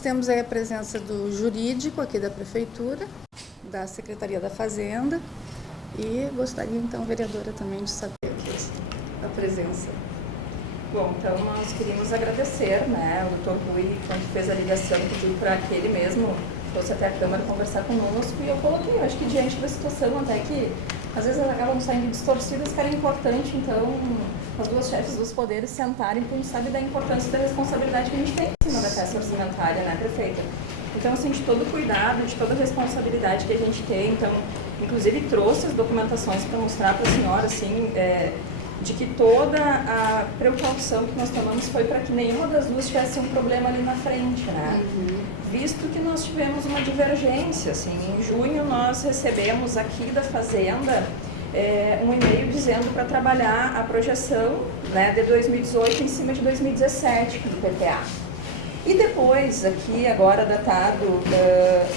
nós temos aí a presença do jurídico aqui da Prefeitura, da Secretaria da Fazenda, e gostaria então, vereadora, também de saber a presença. Bom, então nós queríamos agradecer, né, o Dr. Rui, quando fez a ligação, pediu para que ele mesmo fosse até a Câmara conversar conosco, e eu coloquei, eu acho que diante da situação até que às vezes acabam saindo distorcidas, que era importante, então, as duas chefes dos poderes sentarem, porque a gente sabe da importância e da responsabilidade que a gente tem em cima da peça orçamentária, né, prefeita? Então, assim, de todo o cuidado, de toda a responsabilidade que a gente tem, então, inclusive trouxe as documentações para mostrar para a senhora, assim, de que toda a precaução que nós tomamos foi para que nenhuma das duas tivesse um problema ali na frente, né? Visto que nós tivemos uma divergência, assim, em junho nós recebemos aqui da Fazenda um e-mail dizendo para trabalhar a projeção, né, de 2018 em cima de 2017 do PPA. E depois, aqui agora datado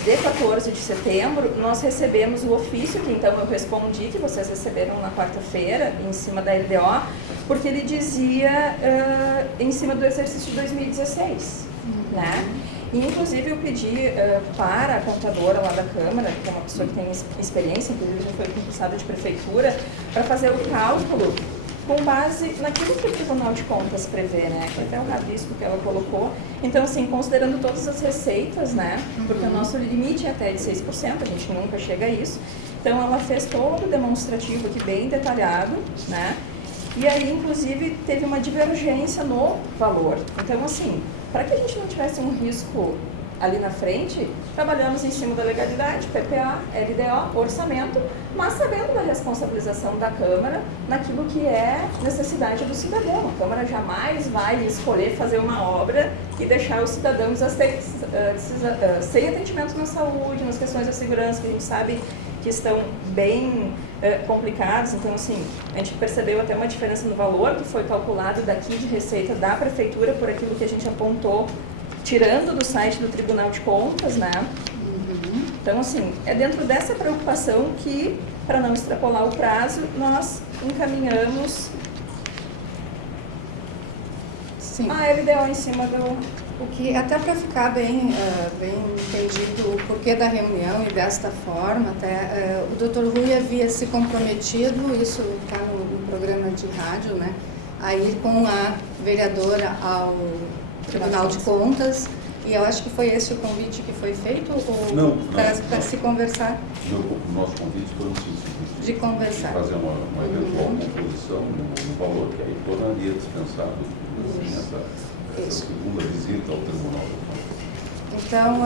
de 14 de setembro, nós recebemos o ofício, que então eu respondi, que vocês receberam na quarta-feira, em cima da LDO, porque ele dizia em cima do exercício de 2016, né? E, inclusive, eu pedi para a contadora lá da Câmara, que é uma pessoa que tem experiência, inclusive já foi concursada de prefeitura, para fazer o cálculo com base naquilo que o Tribunal de Contas prevê, né? Que até o rabisco que ela colocou. Então, assim, considerando todas as receitas, né? Porque o nosso limite é até de 6%, a gente nunca chega a isso. Então, ela fez todo o demonstrativo aqui bem detalhado, né? E aí, inclusive, teve uma divergência no valor. Então, assim, para que a gente não tivesse um risco ali na frente, trabalhamos em cima da legalidade, PPA, LDO, orçamento, mas sabendo da responsabilização da Câmara naquilo que é necessidade do cidadão. A Câmara jamais vai escolher fazer uma obra e deixar os cidadãos sem atendimento na saúde, nas questões da segurança, que a gente sabe que estão bem complicados. Então, assim, a gente percebeu até uma diferença no valor que foi calculado daqui de receita da Prefeitura por aquilo que a gente apontou, tirando do site do Tribunal de Contas, né? Então, assim, é dentro dessa preocupação que, para não extrapolar o prazo, nós encaminhamos a LDO em cima do... O que, até para ficar bem entendido o porquê da reunião e desta forma, até, o Dr. Rui havia se comprometido, isso está no programa de rádio, né, a ir com a vereadora ao Tribunal de Contas, e eu acho que foi esse o convite que foi feito, ou para se conversar? O nosso convite foi no sentido de conversar, de fazer uma eventual composição no valor que aí tornaria dispensável essa segunda visita ao Tribunal de Contas. Então,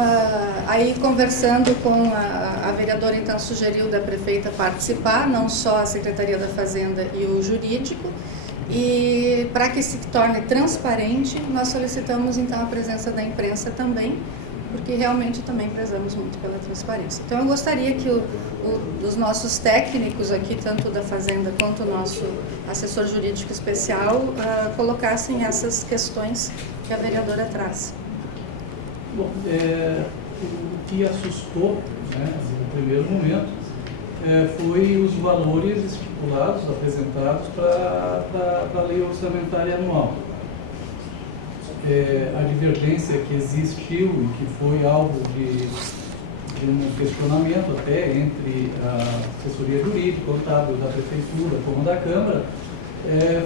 aí conversando com a vereadora, então sugeriu da prefeita participar, não só a Secretaria da Fazenda e o jurídico, e para que se torne transparente, nós solicitamos então a presença da imprensa também, porque realmente também prezamos muito pela transparência. Então eu gostaria que os nossos técnicos aqui, tanto da Fazenda quanto o nosso assessor jurídico especial, colocassem essas questões que a vereadora traz. Bom, o que assustou, né, no primeiro momento, foi os valores estipulados, apresentados para a lei orçamentária anual. A divergência que existiu e que foi alvo de um questionamento até entre a assessoria jurídica, contábil da Prefeitura como da Câmara,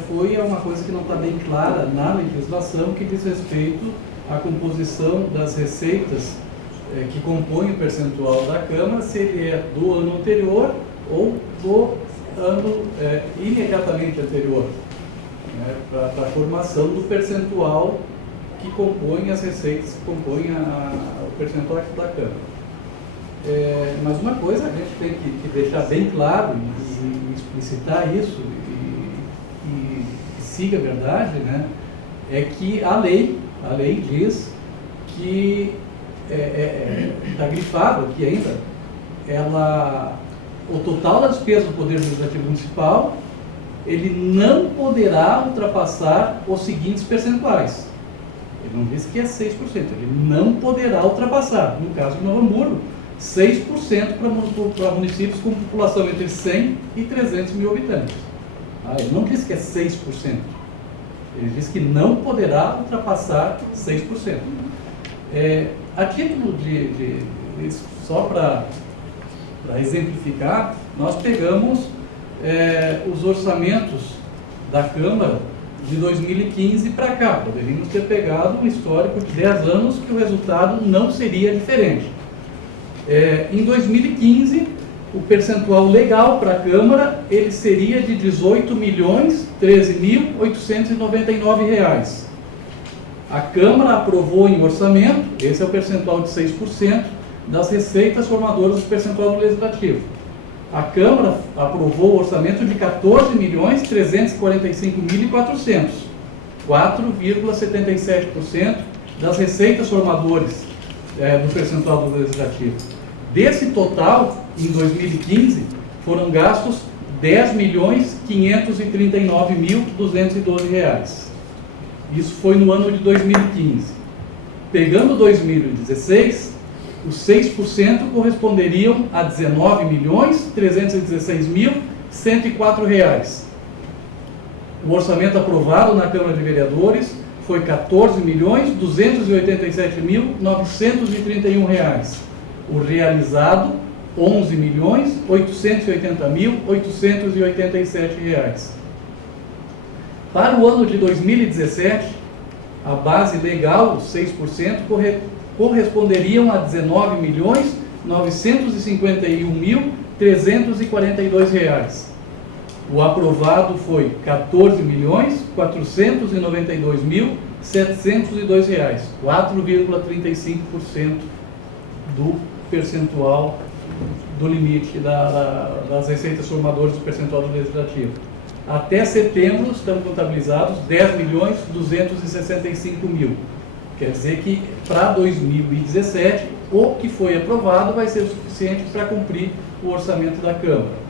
foi uma coisa que não está bem clara na legislação, que diz respeito à composição das receitas que compõem o percentual da Câmara, se ele é do ano anterior ou do ano imediatamente anterior, né, para a formação do percentual que compõem as receitas, que compõem o percentual da Câmara. Mas uma coisa a gente tem que deixar bem claro e explicitar isso e siga a verdade, né, é que a lei diz que está grifado aqui ainda, o total da despesa do Poder Legislativo Municipal, ele não poderá ultrapassar os seguintes percentuais. Ele não diz que é 6%, ele não poderá ultrapassar. No caso de Novo Hamburgo, 6% para municípios com população entre 100 e 300 mil habitantes. Ele não diz que é 6%. Ele diz que não poderá ultrapassar 6%. A título só para exemplificar, nós pegamos os orçamentos da Câmara de 2015 para cá. Poderíamos ter pegado um histórico de 10 anos que o resultado não seria diferente. Em 2015, o percentual legal para a Câmara ele seria de R$ 18.013.899. A Câmara aprovou em orçamento, esse é o percentual de 6%, das receitas formadoras do percentual do Legislativo. A Câmara aprovou o orçamento de R$ 14.345.400, 4,77% das receitas formadoras do percentual do Legislativo. Desse total, em 2015, foram gastos R$ 10.539.212. Isso foi no ano de 2015. Pegando 2016, os 6% corresponderiam a R$ 19.316.104. O orçamento aprovado na Câmara de Vereadores foi R$ 14.287.931. O realizado, R$ 11.880.887. Para o ano de 2017, a base legal, os 6%, corresponderiam a R$ 19.951.342. O aprovado foi R$ 14.492.702, 4,35% do percentual do limite das receitas formadoras do percentual do Legislativo. Até setembro estão contabilizados R$ 10.265.000. Quer dizer que para 2017 o que foi aprovado vai ser o suficiente para cumprir o orçamento da Câmara.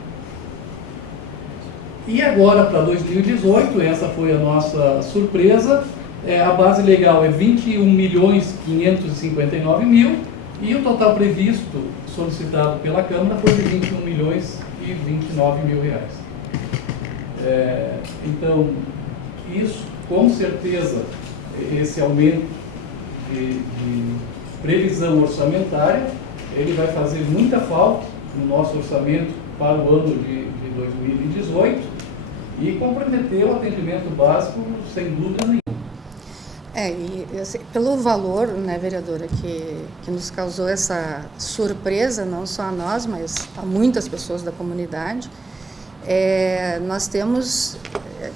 E agora para 2018, essa foi a nossa surpresa, a base legal é R$ 21.559.000 e o total previsto solicitado pela Câmara foi de R$ 21.029.000. Então, isso, com certeza, esse aumento de previsão orçamentária, ele vai fazer muita falta no nosso orçamento para o ano de 2018 e comprometer o atendimento básico sem dúvida nenhuma. Pelo valor, né, vereadora, que nos causou essa surpresa, não só a nós, mas a muitas pessoas da comunidade, nós temos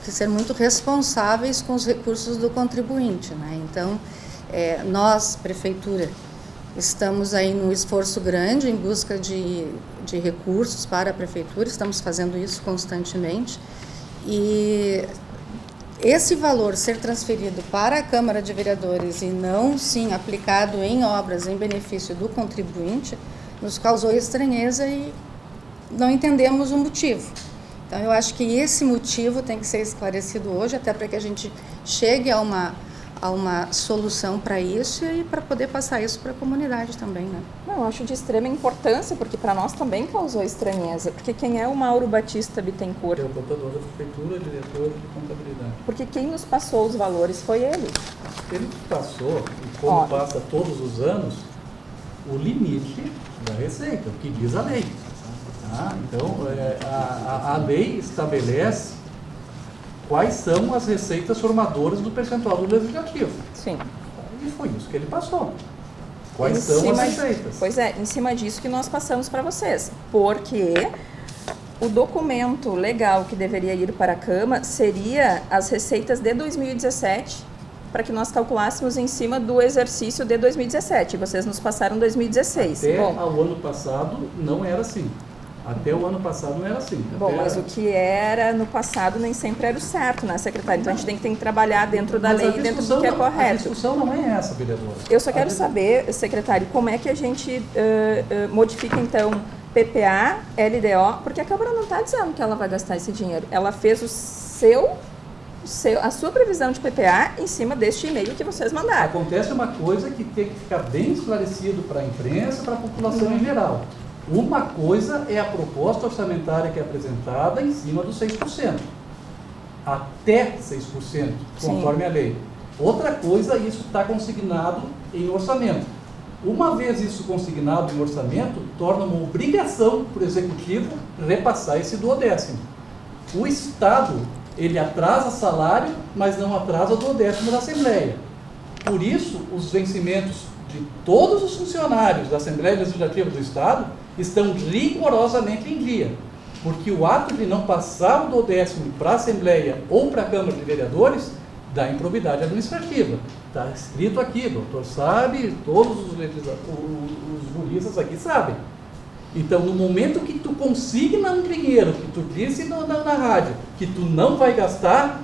que ser muito responsáveis com os recursos do contribuinte, né? Então, nós, Prefeitura, estamos aí num esforço grande em busca de recursos para a Prefeitura, estamos fazendo isso constantemente, e esse valor ser transferido para a Câmara de Vereadores e não, sim, aplicado em obras em benefício do contribuinte, nos causou estranheza e não entendemos o motivo. Então, eu acho que esse motivo tem que ser esclarecido hoje, até para que a gente chegue a uma solução para isso e para poder passar isso para a comunidade também, né? Não, eu acho de extrema importância, porque para nós também causou estranheza, porque quem é o Mauro Batista Bittencourt? É o contador da Prefeitura, diretor de contabilidade. Porque quem nos passou os valores foi ele. Ele passou, e como passa todos os anos, o limite da receita, o que diz a lei. Tá? Então, a lei estabelece quais são as receitas formadoras do percentual do Legislativo. Sim. E foi isso que ele passou. Quais são as receitas? Pois é, em cima disso que nós passamos para vocês. Porque o documento legal que deveria ir para a Câmara seria as receitas de 2017, para que nós calculássemos em cima do exercício de 2017. Vocês nos passaram 2016. Até ao ano passado não era assim. Até o ano passado não era assim. Bom, mas o que era no passado nem sempre era o certo, né, secretário? Então a gente tem que trabalhar dentro da lei e dentro do que é correto. A discussão não é essa, vereadora. Eu só quero saber, secretário, como é que a gente modifica, então, PPA, LDO, porque a Câmara não está dizendo que ela vai gastar esse dinheiro. Ela fez a sua previsão de PPA em cima deste e-mail que vocês mandaram. Acontece uma coisa que tem que ficar bem esclarecido para a imprensa e para a população em geral. Uma coisa é a proposta orçamentária que é apresentada em cima dos 6%. Até 6%, conforme a lei. Outra coisa, isso está consignado em orçamento. Uma vez isso consignado em orçamento, torna uma obrigação para o Executivo repassar esse duodécimo. O Estado, ele atrasa salário, mas não atrasa o duodécimo da Assembleia. Por isso, os vencimentos de todos os funcionários da Assembleia Legislativa do Estado estão rigorosamente em dia. Porque o ato de não passar o duodécimo para a Assembleia ou para a Câmara de Vereadores dá improbidade administrativa. Está escrito aqui, o doutor sabe, todos os juristas aqui sabem. Então, no momento que tu consigna um dinheiro, que tu disse na rádio, que tu não vai gastar,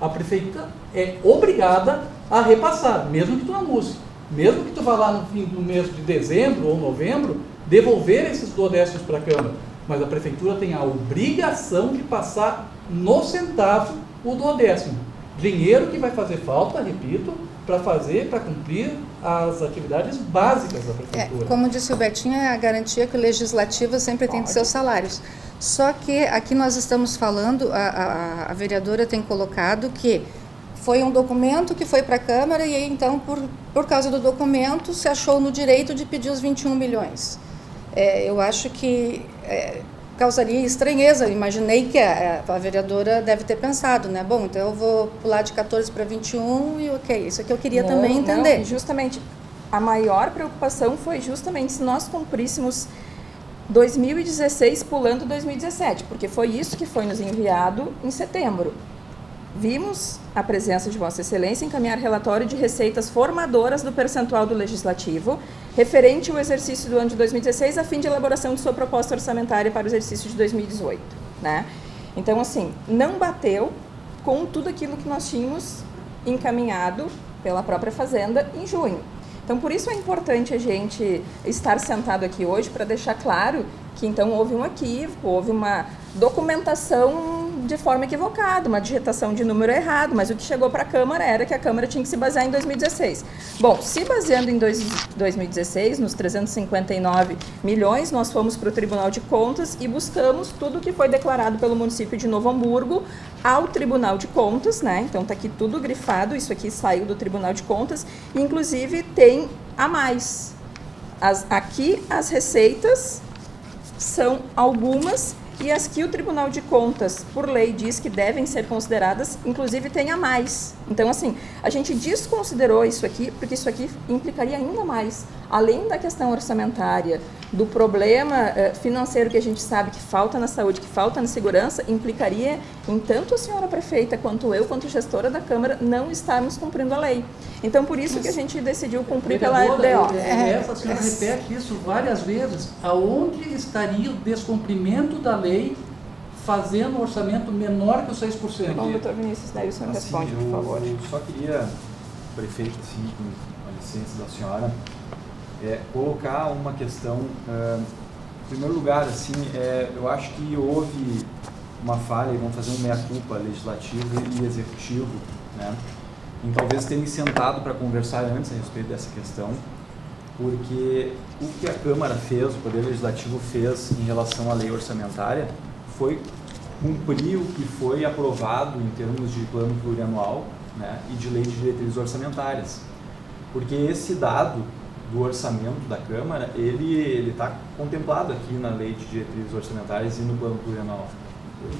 a prefeitura é obrigada a repassar, mesmo que tu não use. Mesmo que tu vá lá no fim do mês de dezembro ou novembro, devolver esses duodécimos para a Câmara. Mas a prefeitura tem a obrigação de passar no centavo o duodécimo. Dinheiro que vai fazer falta, repito, para cumprir as atividades básicas da prefeitura. Como disse o Betinho, é a garantia que o legislativo sempre tem de seus salários. Só que aqui nós estamos falando, a vereadora tem colocado que foi um documento que foi para a Câmara e aí, então, por causa do documento, se achou no direito de pedir os 21 milhões. Eu acho que causaria estranheza. Eu imaginei que a vereadora deve ter pensado, né? Bom, então eu vou pular de 14 para 21 e ok, isso é que eu queria também entender. Não, justamente, a maior preocupação foi justamente se nós cumpríssemos 2016 pulando 2017, porque foi isso que foi nos enviado em setembro. Vimos a presença de Vossa Excelência encaminhar relatório de receitas formadoras do percentual do Legislativo referente ao exercício do ano de 2016 a fim de elaboração de sua proposta orçamentária para o exercício de 2018, né? Então, assim, não bateu com tudo aquilo que nós tínhamos encaminhado pela própria Fazenda em junho. Então, por isso é importante a gente estar sentado aqui hoje para deixar claro que, então, houve um equívoco, houve uma documentação de forma equivocada, uma digitação de número errado, mas o que chegou para a Câmara era que a Câmara tinha que se basear em 2016. Bom, se baseando em 2016, nos 359 milhões, nós fomos para o Tribunal de Contas e buscamos tudo o que foi declarado pelo município de Novo Hamburgo ao Tribunal de Contas, né? Então está aqui tudo grifado, isso aqui saiu do Tribunal de Contas, e inclusive tem a mais. Aqui as receitas são algumas, e as que o Tribunal de Contas, por lei, diz que devem ser consideradas, inclusive tem a mais. Então, assim, a gente desconsiderou isso aqui, porque isso aqui implicaria ainda mais. Além da questão orçamentária, do problema financeiro que a gente sabe que falta na saúde, que falta na segurança, implicaria em tanto a senhora prefeita, quanto eu, quanto gestora da Câmara, não estarmos cumprindo a lei. Então, por isso que a gente decidiu cumprir pela LDO. Essa senhora repete isso várias vezes. Aonde estaria o descumprimento da lei fazendo um orçamento menor que os 6%? Bom, doutor Vinícius, daí o senhor responde, por favor. Eu só queria, prefeito, assim, com a licença da senhora, colocar uma questão. Em primeiro lugar, assim, eu acho que houve uma falha, e vamos fazer um meia-culpa legislativo e executivo, né? Em talvez terem sentado para conversar antes a respeito dessa questão, porque o que a Câmara fez, o Poder Legislativo fez em relação à lei orçamentária, foi cumprir o que foi aprovado em termos de plano plurianual, né, e de lei de diretrizes orçamentárias. Porque esse dado do orçamento da Câmara, ele está contemplado aqui na lei de diretrizes orçamentárias e no plano plurianual.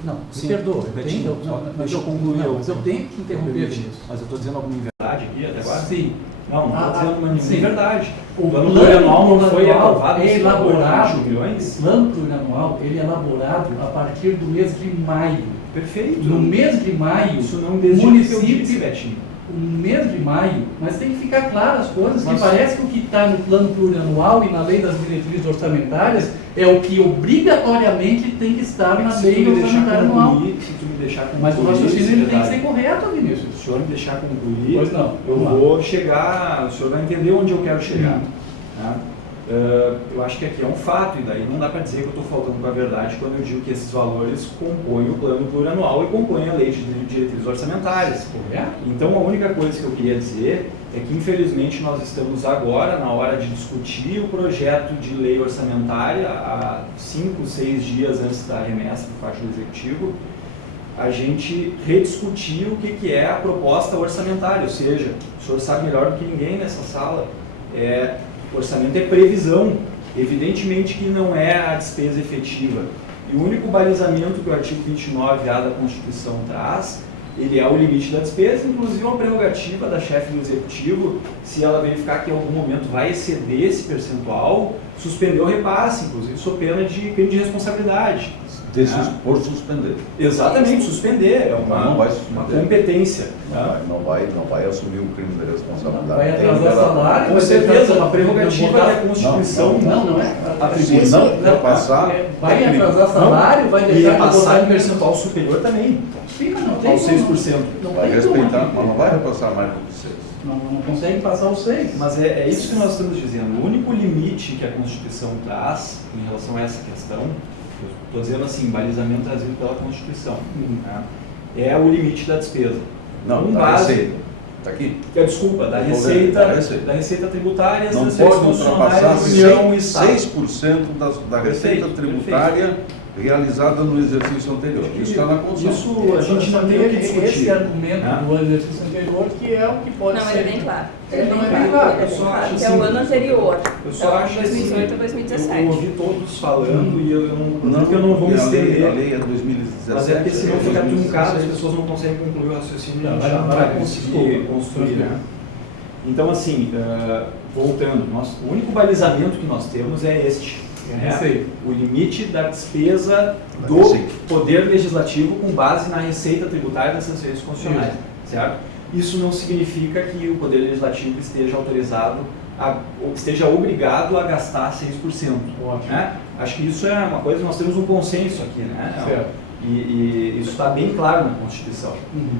Não, Sim, me perdoa. deixa eu concluir. Mas eu tenho que interromper isso. Mas eu estou dizendo alguma inverdade aqui até agora? Sim. Não estou dizendo uma sim. inverdade. O plano plurianual não foi aprovado é elaborado, milhões? o plano plurianual ele é elaborado a partir do mês de maio. Perfeito. No mês de maio, isso não o município, Betinho. no mês de maio, mas tem que ficar claro as coisas, Mas que parece que o que está no plano plurianual e na lei das diretrizes orçamentárias é o que obrigatoriamente tem que estar na lei orçamentária anual. Se tu me deixar concluir, Mas o raciocínio ele tem que ser correto, Vinícius. Se o senhor me deixar concluir, Pois não. eu vou chegar, o senhor vai entender onde eu quero chegar. Tá? Eu acho que aqui é um fato, e daí não dá para dizer que eu estou faltando com a verdade quando eu digo que esses valores compõem o plano plurianual e compõem a lei de diretrizes orçamentárias. Então, a única coisa que eu queria dizer é que, infelizmente, nós estamos agora na hora de discutir o projeto de lei orçamentária, há 5, 6 dias antes da remessa por parte do Executivo, a gente rediscutir o que é a proposta orçamentária, ou seja, o senhor sabe melhor do que ninguém nessa sala, orçamento é previsão, evidentemente que não é a despesa efetiva. E o único balizamento que o artigo 29A da Constituição traz, ele é o limite da despesa, inclusive uma prerrogativa da chefe do executivo, se ela verificar que em algum momento vai exceder esse percentual, suspender o repasse, inclusive sob pena de crime de responsabilidade. Por suspender. Exatamente, suspender, é Não vai uma suspender. competência. Não vai assumir o crime de responsabilidade. Vai atrasar salário. Com certeza, uma prerrogativa que a Constituição Não é. atribui. Não passar. Vai atrasar salário, vai E deixar de repassar botar em percentual superior também, Fica, não tem aos 6%. Não Vai tem respeitar, como. mas não vai repassar mais do que 6. Não consegue passar os 6. Mas é isso que nós estamos dizendo. O único limite que a Constituição traz em relação a essa questão, estou dizendo assim, balizamento trazido pela Constituição, né, é o limite da despesa. Não, Com da base- receita. Está aqui. Desculpa, da Eu tô vendo, receita, da receita. da receita tributária, as Não transferências pode constitucionais ultrapassar da União e Estado. 6% da receita Perfeito, tributária realizada no exercício anterior. Isso está na Constituição. Isso a gente não tem o que discutir. Esse argumento né? do exercício anterior, que é o que pode Não, ser. ele é bem claro. Ele não é bem claro. Ele é Eu bem só claro, acho que é assim, o ano anterior. Eu só Então, acho 2018 a assim, 2017. eu ouvi todos falando e eu não vou porque me a estender. lei é 2017. Mas é porque senão fica 2016. truncado, as pessoas não conseguem concluir o raciocínio, a gente Vai, não vai, vai conseguir desculpa. construir. Né? Então, assim, voltando, o único balizamento que nós temos é este. Né? O limite da despesa do receita. Poder Legislativo com base na receita tributária das transferências constitucionais. Certo? Isso não significa que o Poder Legislativo esteja autorizado, ou esteja obrigado a gastar 6%. Ótimo. Né? Acho que isso é uma coisa que nós temos um consenso aqui. Né? Certo. E isso está bem claro na Constituição. Uhum.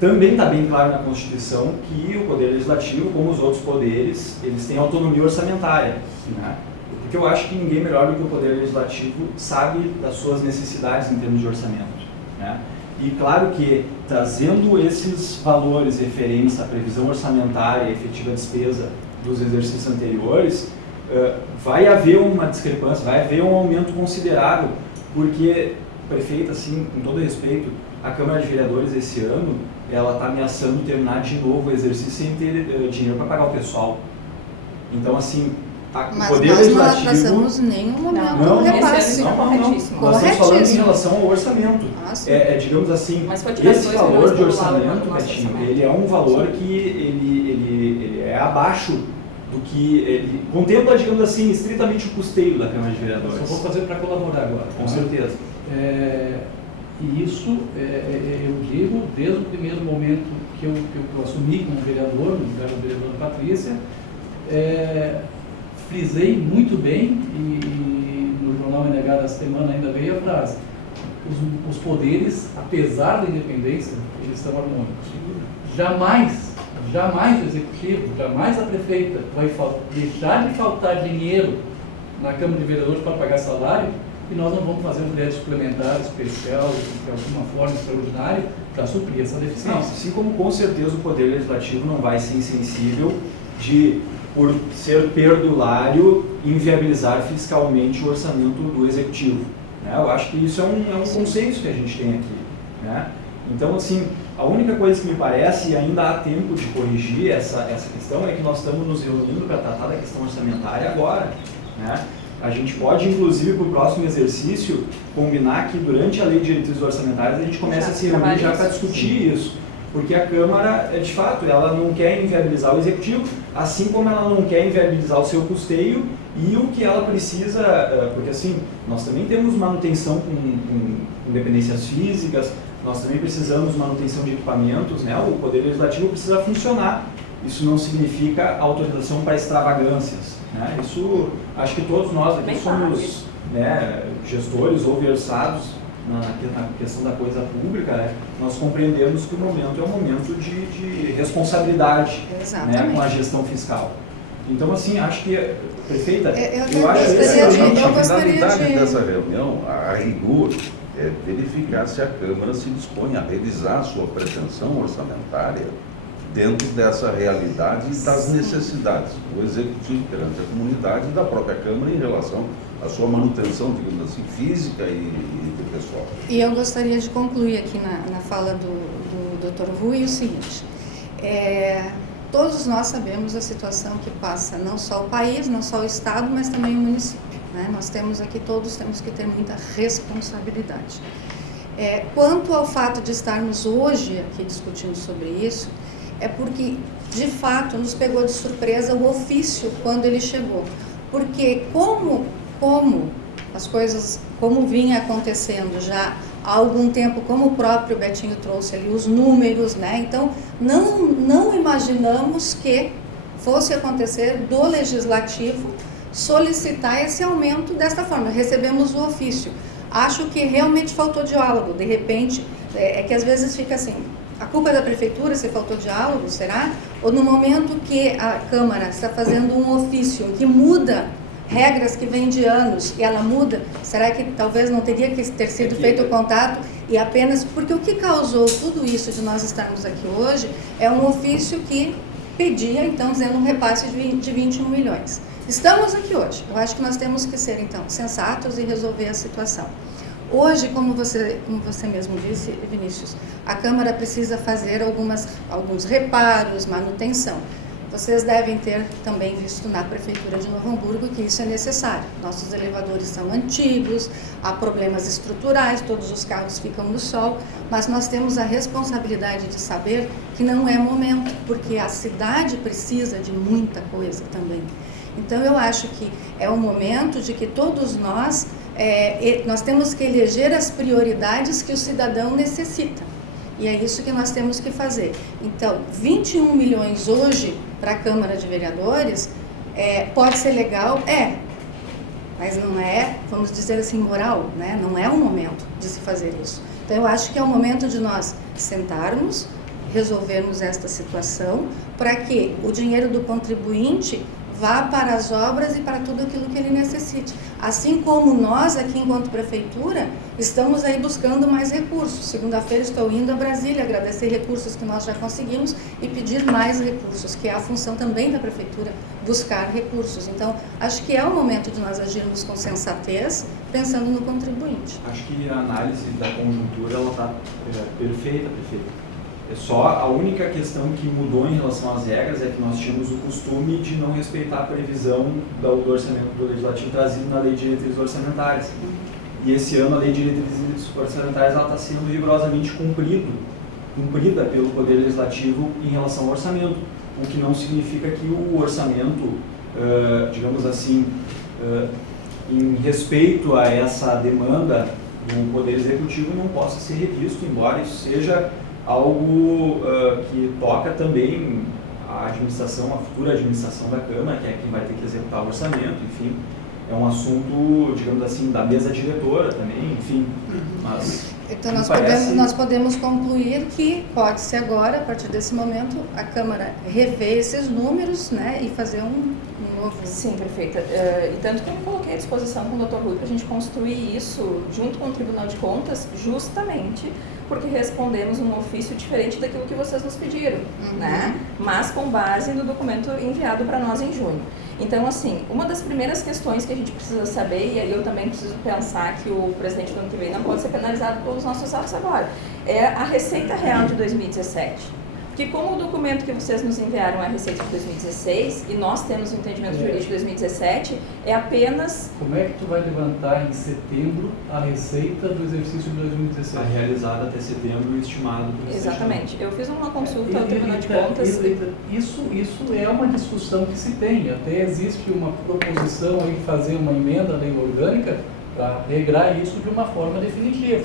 Também está bem claro na Constituição que o Poder Legislativo, como os outros poderes, eles têm autonomia orçamentária. Né? Porque eu acho que ninguém melhor do que o Poder Legislativo sabe das suas necessidades em termos de orçamento. Né? E claro que, trazendo esses valores referentes à previsão orçamentária e efetiva despesa dos exercícios anteriores, vai haver uma discrepância, vai haver um aumento considerável, porque, prefeito, assim, com todo respeito, a Câmara de Vereadores esse ano, ela está ameaçando terminar de novo o exercício sem ter dinheiro para pagar o pessoal. Então, assim, o Mas Poder nós não Legislativo... atrasamos em nenhum momento Não, o repasse. esse ano Não. corretíssimo. Nós estamos falando em Corretíssimo. relação ao orçamento. Ah, sim. Digamos assim, Mas foi tirado esse 2 valor milhões de por lado orçamento, do nosso Betinho, orçamento. ele é um valor que ele é abaixo do que ele contempla, digamos assim, estritamente o custeio da Câmara de Só Vereadores. vou fazer para colaborar agora. Com certeza. E isso eu digo desde o primeiro momento que eu assumi como vereador, no lugar da vereadora Patrícia, frisei muito bem e no Jornal NH da semana ainda veio a frase: os poderes, apesar da independência, eles estão harmônicos. Jamais o executivo, jamais a prefeita vai deixar de faltar dinheiro na Câmara de Vereadores para pagar salário, e nós não vamos fazer um crédito suplementar especial, de alguma forma extraordinária, para suprir essa Não, deficiência. assim como com certeza o Poder Legislativo não vai ser insensível de, por ser perdulário, inviabilizar fiscalmente o orçamento do Executivo. Né? Eu acho que isso é um consenso que a gente tem aqui. Né? Então, assim, a única coisa que me parece, e ainda há tempo de corrigir essa questão, é que nós estamos nos reunindo para tratar da questão orçamentária agora. Né? A gente pode, inclusive, para o próximo exercício, combinar que durante a Lei de Diretrizes Orçamentárias a gente comece a se reunir já para discutir isso. Porque a Câmara, de fato, ela não quer inviabilizar o Executivo, assim como ela não quer inviabilizar o seu custeio e o que ela precisa, porque assim, nós também temos manutenção com dependências físicas, nós também precisamos manutenção de equipamentos, né? O Poder Legislativo precisa funcionar. Isso não significa autorização para extravagâncias. Né? Isso, acho que todos nós aqui somos, né, gestores ou versados na questão da coisa pública, né? Nós compreendemos que o momento é um momento de responsabilidade, né, com a gestão fiscal. Então, assim, acho que, prefeita, eu acho que a finalidade dessa reunião, a rigor, é verificar se a Câmara se dispõe a revisar sua pretensão orçamentária dentro dessa realidade e das necessidades do Executivo perante a comunidade e da própria Câmara em relação à sua manutenção, digamos assim, física e pessoal. E eu gostaria de concluir aqui na fala do Dr. Rui o seguinte: todos nós sabemos a situação que passa não só o país, não só o Estado, mas também o município, né? Nós temos aqui, todos temos que ter muita responsabilidade. Quanto ao fato de estarmos hoje aqui discutindo sobre isso, é porque, de fato, nos pegou de surpresa o ofício quando ele chegou. Porque como as coisas, como vinha acontecendo já há algum tempo, como o próprio Betinho trouxe ali, os números, né? Então, não imaginamos que fosse acontecer do Legislativo solicitar esse aumento desta forma. Recebemos o ofício. Acho que realmente faltou diálogo. De repente, é que às vezes fica assim, a culpa é da Prefeitura se faltou diálogo, será? Ou no momento que a Câmara está fazendo um ofício que muda regras que vêm de anos e ela muda, será que talvez não teria que ter sido feito o contato e apenas... Porque o que causou tudo isso de nós estarmos aqui hoje é um ofício que pedia, então, dizendo um repasse de 21 milhões. Estamos aqui hoje. Eu acho que nós temos que ser, então, sensatos e resolver a situação. Hoje, como você mesmo disse, Vinícius, a Câmara precisa fazer alguns reparos, manutenção. Vocês devem ter também visto na Prefeitura de Novo Hamburgo que isso é necessário. Nossos elevadores são antigos, há problemas estruturais, todos os carros ficam no sol, mas nós temos a responsabilidade de saber que não é momento, porque a cidade precisa de muita coisa também. Então, eu acho que é o momento de que todos nós temos que eleger as prioridades que o cidadão necessita. E é isso que nós temos que fazer. Então, 21 milhões hoje para a Câmara de Vereadores pode ser legal? Mas não é, vamos dizer assim, moral, né? Não é o momento de se fazer isso. Então, eu acho que é o momento de nós sentarmos, resolvermos esta situação, para que o dinheiro do contribuinte vá para as obras e para tudo aquilo que ele necessite. Assim como nós, aqui enquanto Prefeitura, estamos aí buscando mais recursos. Segunda-feira estou indo a Brasília agradecer recursos que nós já conseguimos e pedir mais recursos, que é a função também da Prefeitura, buscar recursos. Então, acho que é o momento de nós agirmos com sensatez, pensando no contribuinte. Acho que a análise da conjuntura está perfeita, prefeita. Só a única questão que mudou em relação às regras é que nós tínhamos o costume de não respeitar a previsão do orçamento do Legislativo trazido na Lei de Diretrizes Orçamentárias. E esse ano a Lei de Diretrizes Orçamentárias está sendo rigorosamente cumprida pelo Poder Legislativo em relação ao orçamento, o que não significa que o orçamento, digamos assim, em respeito a essa demanda do Poder Executivo não possa ser revisto, embora isso seja algo que toca também a administração, a futura administração da Câmara, que é quem vai ter que executar o orçamento, enfim, é um assunto, digamos assim, da mesa diretora também, enfim, mas... Então, nós podemos concluir que pode-se agora, a partir desse momento, a Câmara rever esses números, né, e fazer um novo... Sim, prefeita. E tanto que eu me coloquei à disposição com o Dr. Rui para a gente construir isso junto com o Tribunal de Contas, justamente porque respondemos um ofício diferente daquilo que vocês nos pediram, né? Mas com base no documento enviado para nós em junho. Então, assim, uma das primeiras questões que a gente precisa saber, e aí eu também preciso pensar que o presidente do ano que vem não pode ser penalizado pelos nossos atos agora, é a receita real de 2017. Porque como o documento que vocês nos enviaram é a receita de 2016, e nós temos o entendimento jurídico de 2017, é apenas... Como é que tu vai levantar em setembro a receita do exercício de 2016? Está realizada até setembro e estimado por Exatamente. Eu fiz uma consulta ao Tribunal de Contas... Isso é uma discussão que se tem. Até existe uma proposição aí de fazer uma emenda à lei orgânica para regrar isso de uma forma definitiva.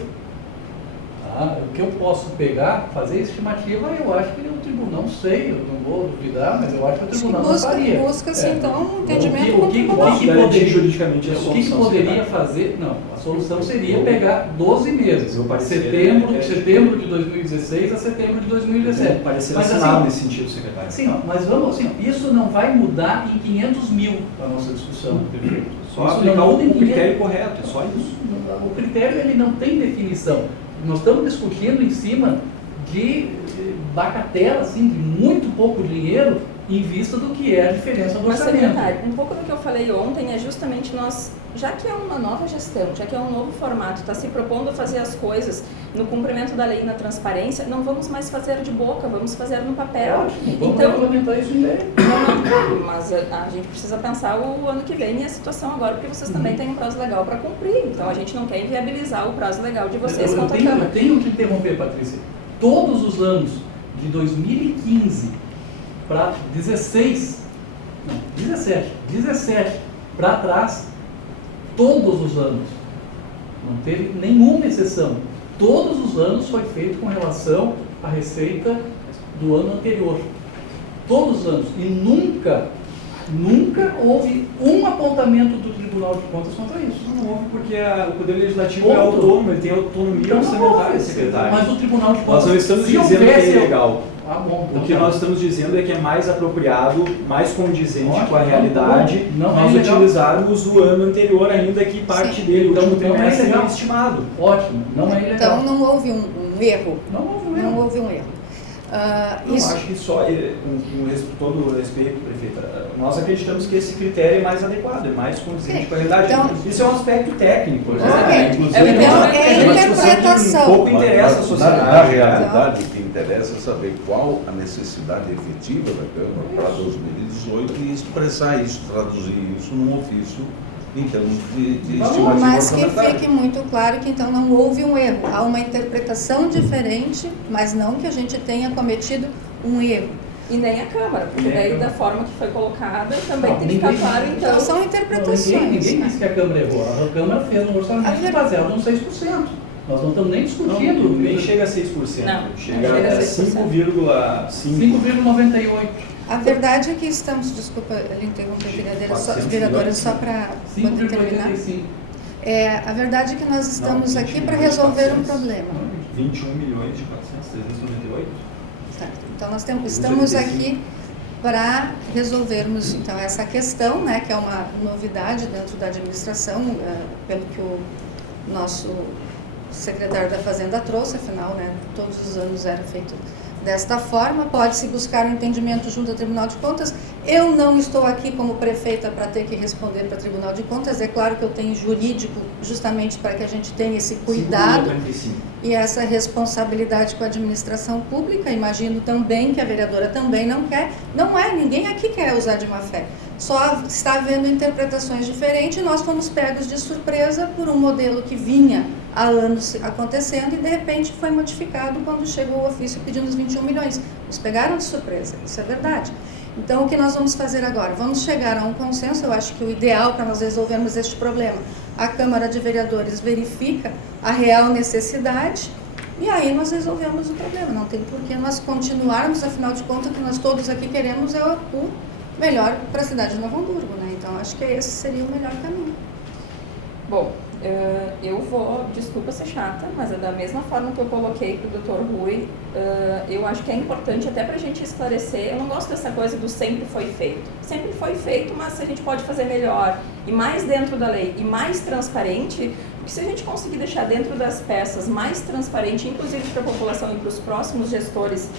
O que eu posso pegar, fazer estimativa, eu acho que o tribunal, não sei, eu não vou duvidar, mas eu acho que o tribunal não faria. Busca-se, então, um entendimento com o tribunal. Juridicamente o que poderia fazer? Não, a solução seria pegar 12 meses, setembro de 2016 a setembro de 2017. Parecer assinado nesse sentido, secretário. Sim, mas vamos assim, isso não vai mudar em 500 mil a nossa discussão. Só aplicar o critério correto, é só isso. O critério ele não tem definição. Nós estamos discutindo em cima de bagatela, assim, de muito pouco dinheiro em vista do que é a diferença do Mas, orçamento. secretário, um pouco do que eu falei ontem é justamente nós, já que é uma nova gestão, já que é um novo formato, está se propondo a fazer as coisas no cumprimento da lei e na transparência, não vamos mais fazer de boca, vamos fazer no papel. Ótimo, vamos Então, regulamentar isso em lei. não, mas a gente precisa pensar o ano que vem e a situação agora, porque vocês também têm um prazo legal para cumprir. Então, a gente não quer inviabilizar o prazo legal de vocês eu quanto à Câmara. tenho que interromper, Patrícia. Todos os anos, de 2015 para 17 para trás, todos os anos, não teve nenhuma exceção, todos os anos foi feito com relação à receita do ano anterior. Todos os anos. E nunca houve um apontamento do Tribunal de Contas contra isso. Não houve porque o Poder Legislativo Ponto. é autônomo, ele tem autonomia Então, não orçamentária, houve, secretário. mas o Tribunal de Contas... Nós não estamos se dizendo que houvesse- é ilegal. Ah, bom, O que nós estamos dizendo é que é mais apropriado, mais condizente Ótimo, com a realidade, não é nós ilegal. utilizarmos o ano anterior, ainda que parte Sim. dele, o Então, último não é trimestre, ilegal. é estimado. Ótimo, não é ilegal. Então não houve um erro. Não houve um Não erro. houve um erro. Eu Isso, acho que só, com todo o respeito, prefeita, nós acreditamos que esse critério é mais adequado, é mais condizente Sim. com a realidade. Então- Isso é um aspecto técnico, né? Ok. Inclusive, Então, uma é discussão que interpretação. pouco interessa a Mas, sociedade. na realidade, o que interessa é saber qual a necessidade efetiva da Câmara para 2018 e expressar isso, traduzir isso num ofício em termos de estimativa mas que orçamentária. fique muito claro que então não houve um erro. Há uma interpretação diferente, mas não que a gente tenha cometido um erro. E nem a Câmara, porque Nem a daí Câmara. da forma que foi colocada também Não, tem que ficar ninguém- claro, Então então. são Não, interpretações. ninguém disse que a Câmara errou. A Câmara fez um orçamento baseado em 6%. Nós não estamos nem discutindo. Não, nem chega a 6%. Não, chega não chega a a 6%. 5,5%. 5,98%. A verdade é que estamos, desculpa lhe interromper, vereadora, só para poder terminar. 5,85%. A verdade é que nós estamos Não, aqui 20 para milhões, resolver um 400. problema. 21 milhões de 400, 398. Certo. Então nós estamos aqui para resolvermos então essa questão, né, que é uma novidade dentro da administração, pelo que o nosso secretário da Fazenda trouxe, afinal, né, todos os anos era feito desta forma. Pode-se buscar um entendimento junto ao Tribunal de Contas. Eu não estou aqui como prefeita para ter que responder para o Tribunal de Contas. É claro que eu tenho jurídico justamente para que a gente tenha esse cuidado 5,45. e essa responsabilidade com a administração pública. Imagino também que a vereadora também não quer. Não é, ninguém aqui quer usar de má fé. Só está havendo interpretações diferentes e nós fomos pegos de surpresa por um modelo que vinha há anos acontecendo e de repente foi modificado quando chegou o ofício pedindo os 21 milhões. Nos pegaram de surpresa, isso é verdade. Então o que nós vamos fazer agora? Vamos chegar a um consenso. Eu acho que o ideal para nós resolvermos este problema, a Câmara de Vereadores verifica a real necessidade e aí nós resolvemos o problema. Não tem por que nós continuarmos, afinal de contas, o que nós todos aqui queremos é o melhor para a cidade de Novo Hamburgo, né? Então acho que esse seria o melhor caminho. Bom, eu vou, desculpa ser chata, mas é da mesma forma que eu coloquei para o Dr. Rui, eu acho que é importante até para a gente esclarecer. Eu não gosto dessa coisa do sempre foi feito. Sempre foi feito, mas a gente pode fazer melhor e mais dentro da lei e mais transparente, porque se a gente conseguir deixar dentro das peças mais transparente, inclusive para a população e para os próximos gestores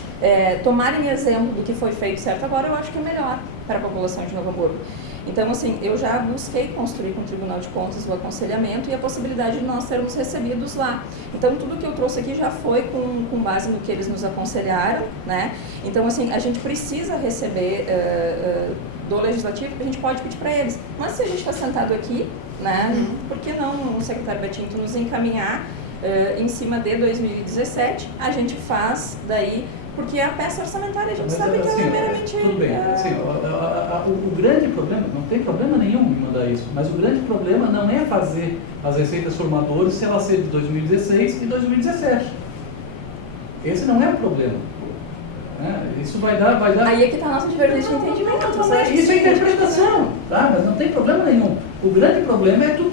tomarem exemplo do que foi feito certo agora, eu acho que é melhor para a população de Novo Hamburgo. Então, assim, eu já busquei construir com o Tribunal de Contas o aconselhamento e a possibilidade de nós sermos recebidos lá. Então, tudo que eu trouxe aqui já foi com base no que eles nos aconselharam, né? Então, assim, a gente precisa receber do Legislativo, que a gente pode pedir para eles. Mas se a gente está sentado aqui, né, por que não o secretário Betinto nos encaminhar em cima de 2017, a gente faz daí... Porque a peça orçamentária, a gente sabe que ela é meramente... Tudo bem. Assim, o grande problema, não tem problema nenhum em mandar isso, mas o grande problema não é fazer as receitas formadoras se ela ser de 2016 e 2017. Esse não é o problema. Isso vai dar... Aí é que está a nossa divergência de entendimento. Isso é interpretação, tá? Mas não tem problema nenhum. O grande problema é tu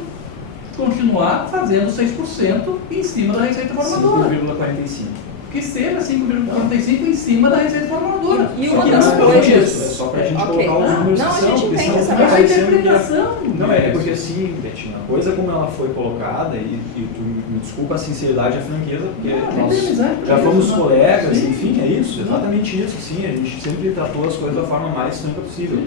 continuar fazendo 6% em cima da receita formadora. 5,45. que seja 5,45 em cima da receita formuladora. E Só que outras não é coisas. isso, é só pra gente Ok. colocar os números Não, que a são, gente porque entende senão essa fica parte. Essa parecendo que interpretação. não, é porque assim, Betinho, a coisa como ela foi colocada, e tu me desculpa a sinceridade e a franqueza, porque Não, nós tem amizade já por fomos isso, não. colegas, Sim. enfim, é isso, exatamente isso, sim, a gente sempre tratou as coisas da forma mais franca possível.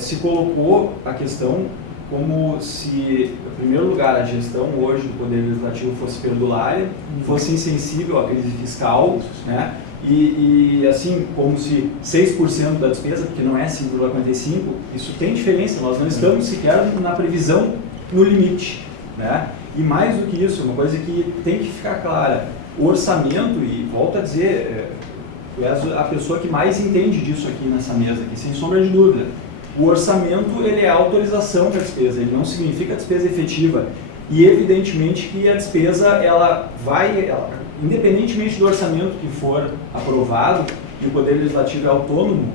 Se colocou a questão como se, em primeiro lugar, a gestão hoje do Poder Legislativo fosse perdulária, fosse insensível à crise fiscal, né? E assim, como se 6% da despesa, porque não é 5,45%, isso tem diferença, nós não estamos sequer na previsão no limite, né? E mais do que isso, uma coisa que tem que ficar clara, o orçamento, e volto a dizer, tu és a pessoa que mais entende disso aqui nessa mesa, aqui, sem sombra de dúvida. O orçamento, ele é a autorização da despesa, ele não significa despesa efetiva. E evidentemente que a despesa, ela vai, independentemente do orçamento que for aprovado, e o Poder Legislativo é autônomo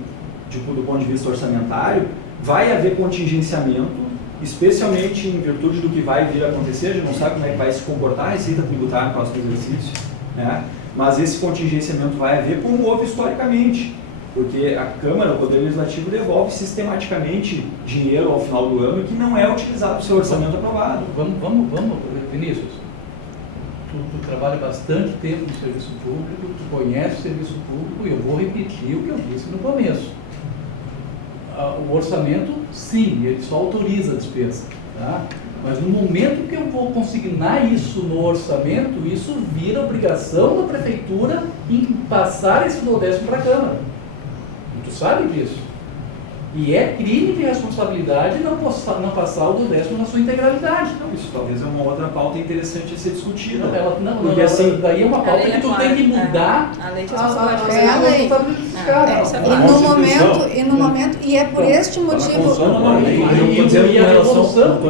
do ponto de vista orçamentário, vai haver contingenciamento, especialmente em virtude do que vai vir a acontecer, a gente não sabe como é que vai se comportar a receita tributária no próximo exercício, né? Mas esse contingenciamento vai haver como houve historicamente, porque a Câmara, o Poder Legislativo, devolve sistematicamente dinheiro ao final do ano que não é utilizado no seu orçamento aprovado. Vamos, Vinícius. Tu trabalha bastante tempo no serviço público, tu conhece o serviço público e eu vou repetir o que eu disse no começo. O orçamento, sim, ele só autoriza a despesa, tá? Mas no momento que eu vou consignar isso no orçamento, isso vira obrigação da prefeitura em passar esse duodécimo para a Câmara. E tu sabe disso. E é crime de responsabilidade não passar o duodécimo na sua integralidade. Então, isso talvez é uma outra pauta interessante a ser discutida. Porque assim, daí é uma pauta que tu tem que mudar a lei de a responsabilidade lei. E no momento, e é por este motivo. Eu estou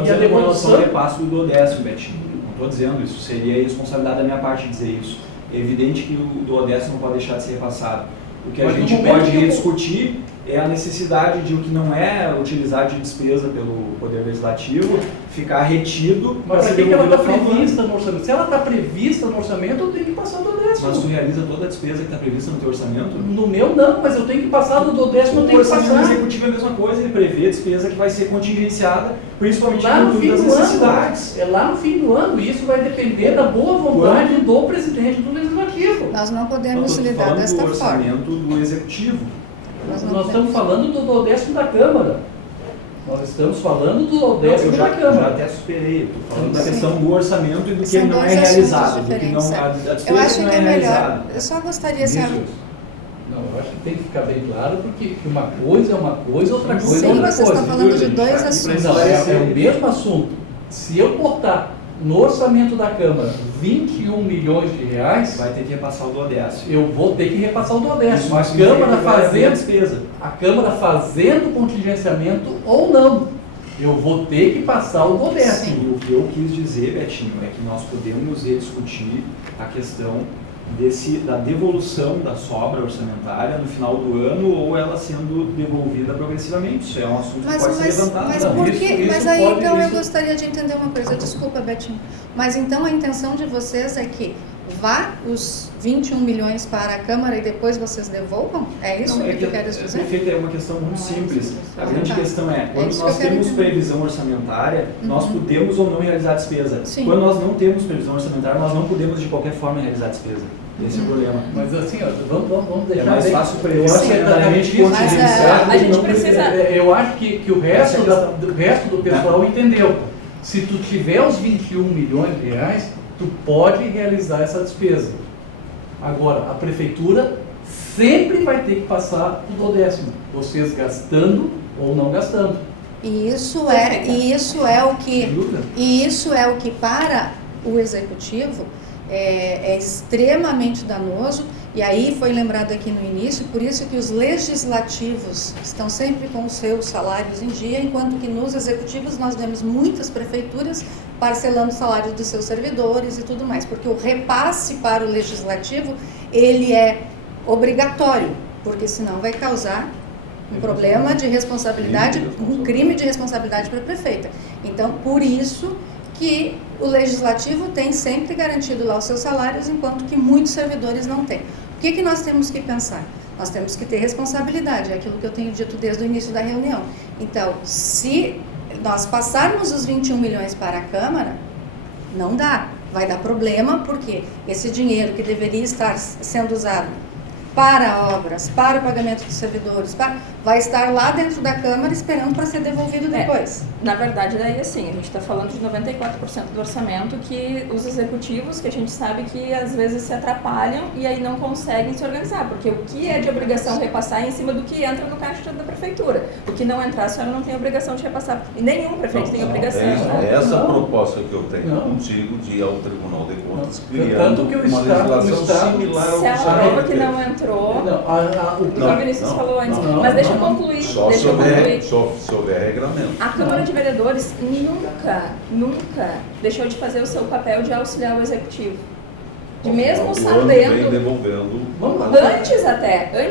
dizendo com relação ao repasse do duodécimo, Betinho. Não estou dizendo isso, seria responsabilidade da minha parte dizer isso. É evidente que o duodécimo não pode deixar de ser repassado. O que a gente pode rediscutir é a necessidade de o que não é utilizado de despesa pelo Poder Legislativo ficar retido para Mas ser por que ela devolvido está ao final do ano. prevista no orçamento? Se ela está prevista no orçamento, eu tenho que passar o duodécimo. Mas tu realiza toda a despesa que está prevista no teu orçamento? No meu não, mas eu tenho que passar do duodécimo, eu O tenho que orçamento passar. executivo é a mesma coisa, ele prevê a despesa que vai ser contingenciada, principalmente Lá no em fim virtude do das ano, necessidades. é lá no fim do ano, e isso vai depender da boa vontade do presidente do Legislativo. Nós não Nós podemos estamos lidar falando desta do forma. orçamento do executivo. Nós não Nós estamos podemos. falando do duodécimo da Câmara. Nós estamos falando do Eu duodécimo já da Câmara. até superei, estou falando da Sim. questão do orçamento e do que São não é dois assuntos realizado, do que não, diferentes, a Eu despesa acho que não que é é melhor. realizada. Eu só gostaria, sabe? Vinícius, não, eu acho que tem que ficar bem claro, porque uma coisa é uma coisa, outra coisa é Sim, outra vocês coisa. estão falando de Júlio, dois a gente tá assuntos. Não, é o mesmo assunto. Se eu botar no orçamento da Câmara 21 milhões de reais, Vai ter que repassar o duodécimo. eu vou ter que repassar o duodécimo. A significa Câmara que vai haver a fazendo, despesa. a Câmara fazendo contingenciamento ou não, eu vou ter que passar o duodécimo. E o que eu quis dizer, Betinho, é que nós podemos discutir a questão da devolução da sobra orçamentária no final do ano ou ela sendo devolvida progressivamente. Isso é um assunto que pode ser levantado. Mas Não, por isso- que? isso Mas aí pode- então eu isso- gostaria de entender uma coisa. Desculpa, Betinho. Mas então a intenção de vocês é que vá os 21 milhões para a Câmara e depois vocês devolvam? É isso Não, que tu queres dizer? Prefeita, é uma questão muito Não é simples. isso, A tá. grande questão é, quando isso que nós eu quero temos entender. previsão orçamentária, nós Uhum. podemos ou não realizar a despesa. Sim. Quando nós não temos previsão orçamentária, nós não podemos de qualquer forma realizar a despesa. Esse é o problema. Mas assim, ó, vamos É deixar mais bem. fácil Eu prever acho que orçamentariamente isso, contingenciado. a gente não precisa- Eu acho que o resto, Essa é a questão. do resto do pessoal entendeu. Se tu tiver os 21 milhões de reais, tu pode realizar essa despesa. Agora, a prefeitura sempre vai ter que passar o duodécimo, vocês gastando ou não gastando. E isso é o que Sem dúvida. E isso é o que, para o executivo, é extremamente danoso. E aí foi lembrado aqui no início, por isso que os legislativos estão sempre com os seus salários em dia, enquanto que nos executivos nós vemos muitas prefeituras parcelando o salário dos seus servidores e tudo mais, porque o repasse para o legislativo, ele é obrigatório, porque senão vai causar um problema de responsabilidade, um crime de responsabilidade para a prefeita. Então, por isso que o legislativo tem sempre garantido lá os seus salários, enquanto que muitos servidores não têm. O que nós temos que pensar? Nós temos que ter responsabilidade, é aquilo que eu tenho dito desde o início da reunião. Então, se nós passarmos os 21 milhões para a Câmara, não dá. Vai dar problema, porque esse dinheiro que deveria estar sendo usado para obras, para o pagamento dos servidores, vai estar lá dentro da Câmara esperando para ser devolvido depois. Na verdade, daí assim, a gente está falando de 94% do orçamento que os executivos, que a gente sabe que às vezes se atrapalham e aí não conseguem se organizar, porque o que é de obrigação repassar é em cima do que entra no caixa da prefeitura. O que não entrar, a senhora não tem obrigação de repassar, e nenhum prefeito tem obrigação. É essa Não. proposta que eu tenho Não. contigo de ir ao Tribunal de Contas Não. criando Tanto que o uma Estado- legislação similar ao Se ela orçamento prova que não entrou, Não, o Vinícius não, falou antes, não, mas deixa eu não. concluir, Só deixa se eu concluir. houver regramento. A Câmara de Vereadores nunca deixou de fazer o seu papel de auxiliar o Executivo. De mesmo O ano sabendo, vem devolvendo. antes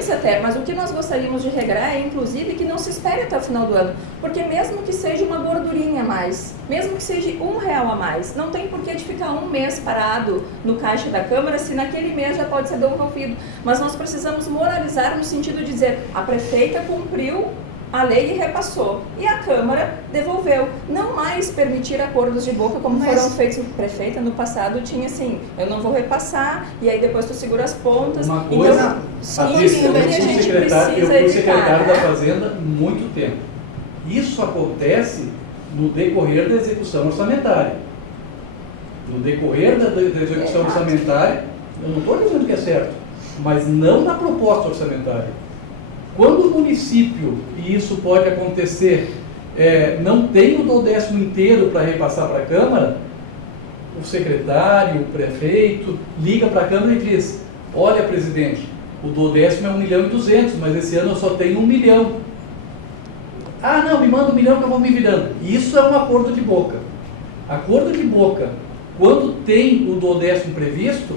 até, mas o que nós gostaríamos de regrar é, inclusive, que não se espere até o final do ano, porque mesmo que seja uma gordurinha a mais, mesmo que seja R$1 a mais, não tem porquê de ficar um mês parado no caixa da Câmara se naquele mês já pode ser devolvido, mas nós precisamos moralizar no sentido de dizer, a prefeita cumpriu a lei e repassou, e a Câmara devolveu. Não mais permitir acordos de boca como foram feitos. Prefeita, no passado tinha assim, eu não vou repassar, e aí depois tu segura as pontas. Uma coisa, Então, Patrícia, eu que a fui gente secretário, precisa eu fui secretário da evitar, né? Fazenda há muito tempo. Isso acontece no decorrer da execução orçamentária. No decorrer da execução orçamentária, eu não estou dizendo que é certo, mas não na proposta orçamentária. Quando o município, e isso pode acontecer, não tem o 12º inteiro para repassar para a Câmara, o secretário, o prefeito, liga para a Câmara e diz, olha, presidente, o 12º é 1.200.000, mas esse ano eu só tenho 1 milhão. Ah, não, me manda 1 milhão que eu vou me virando. Isso é um acordo de boca. Acordo de boca, quando tem o 12º previsto,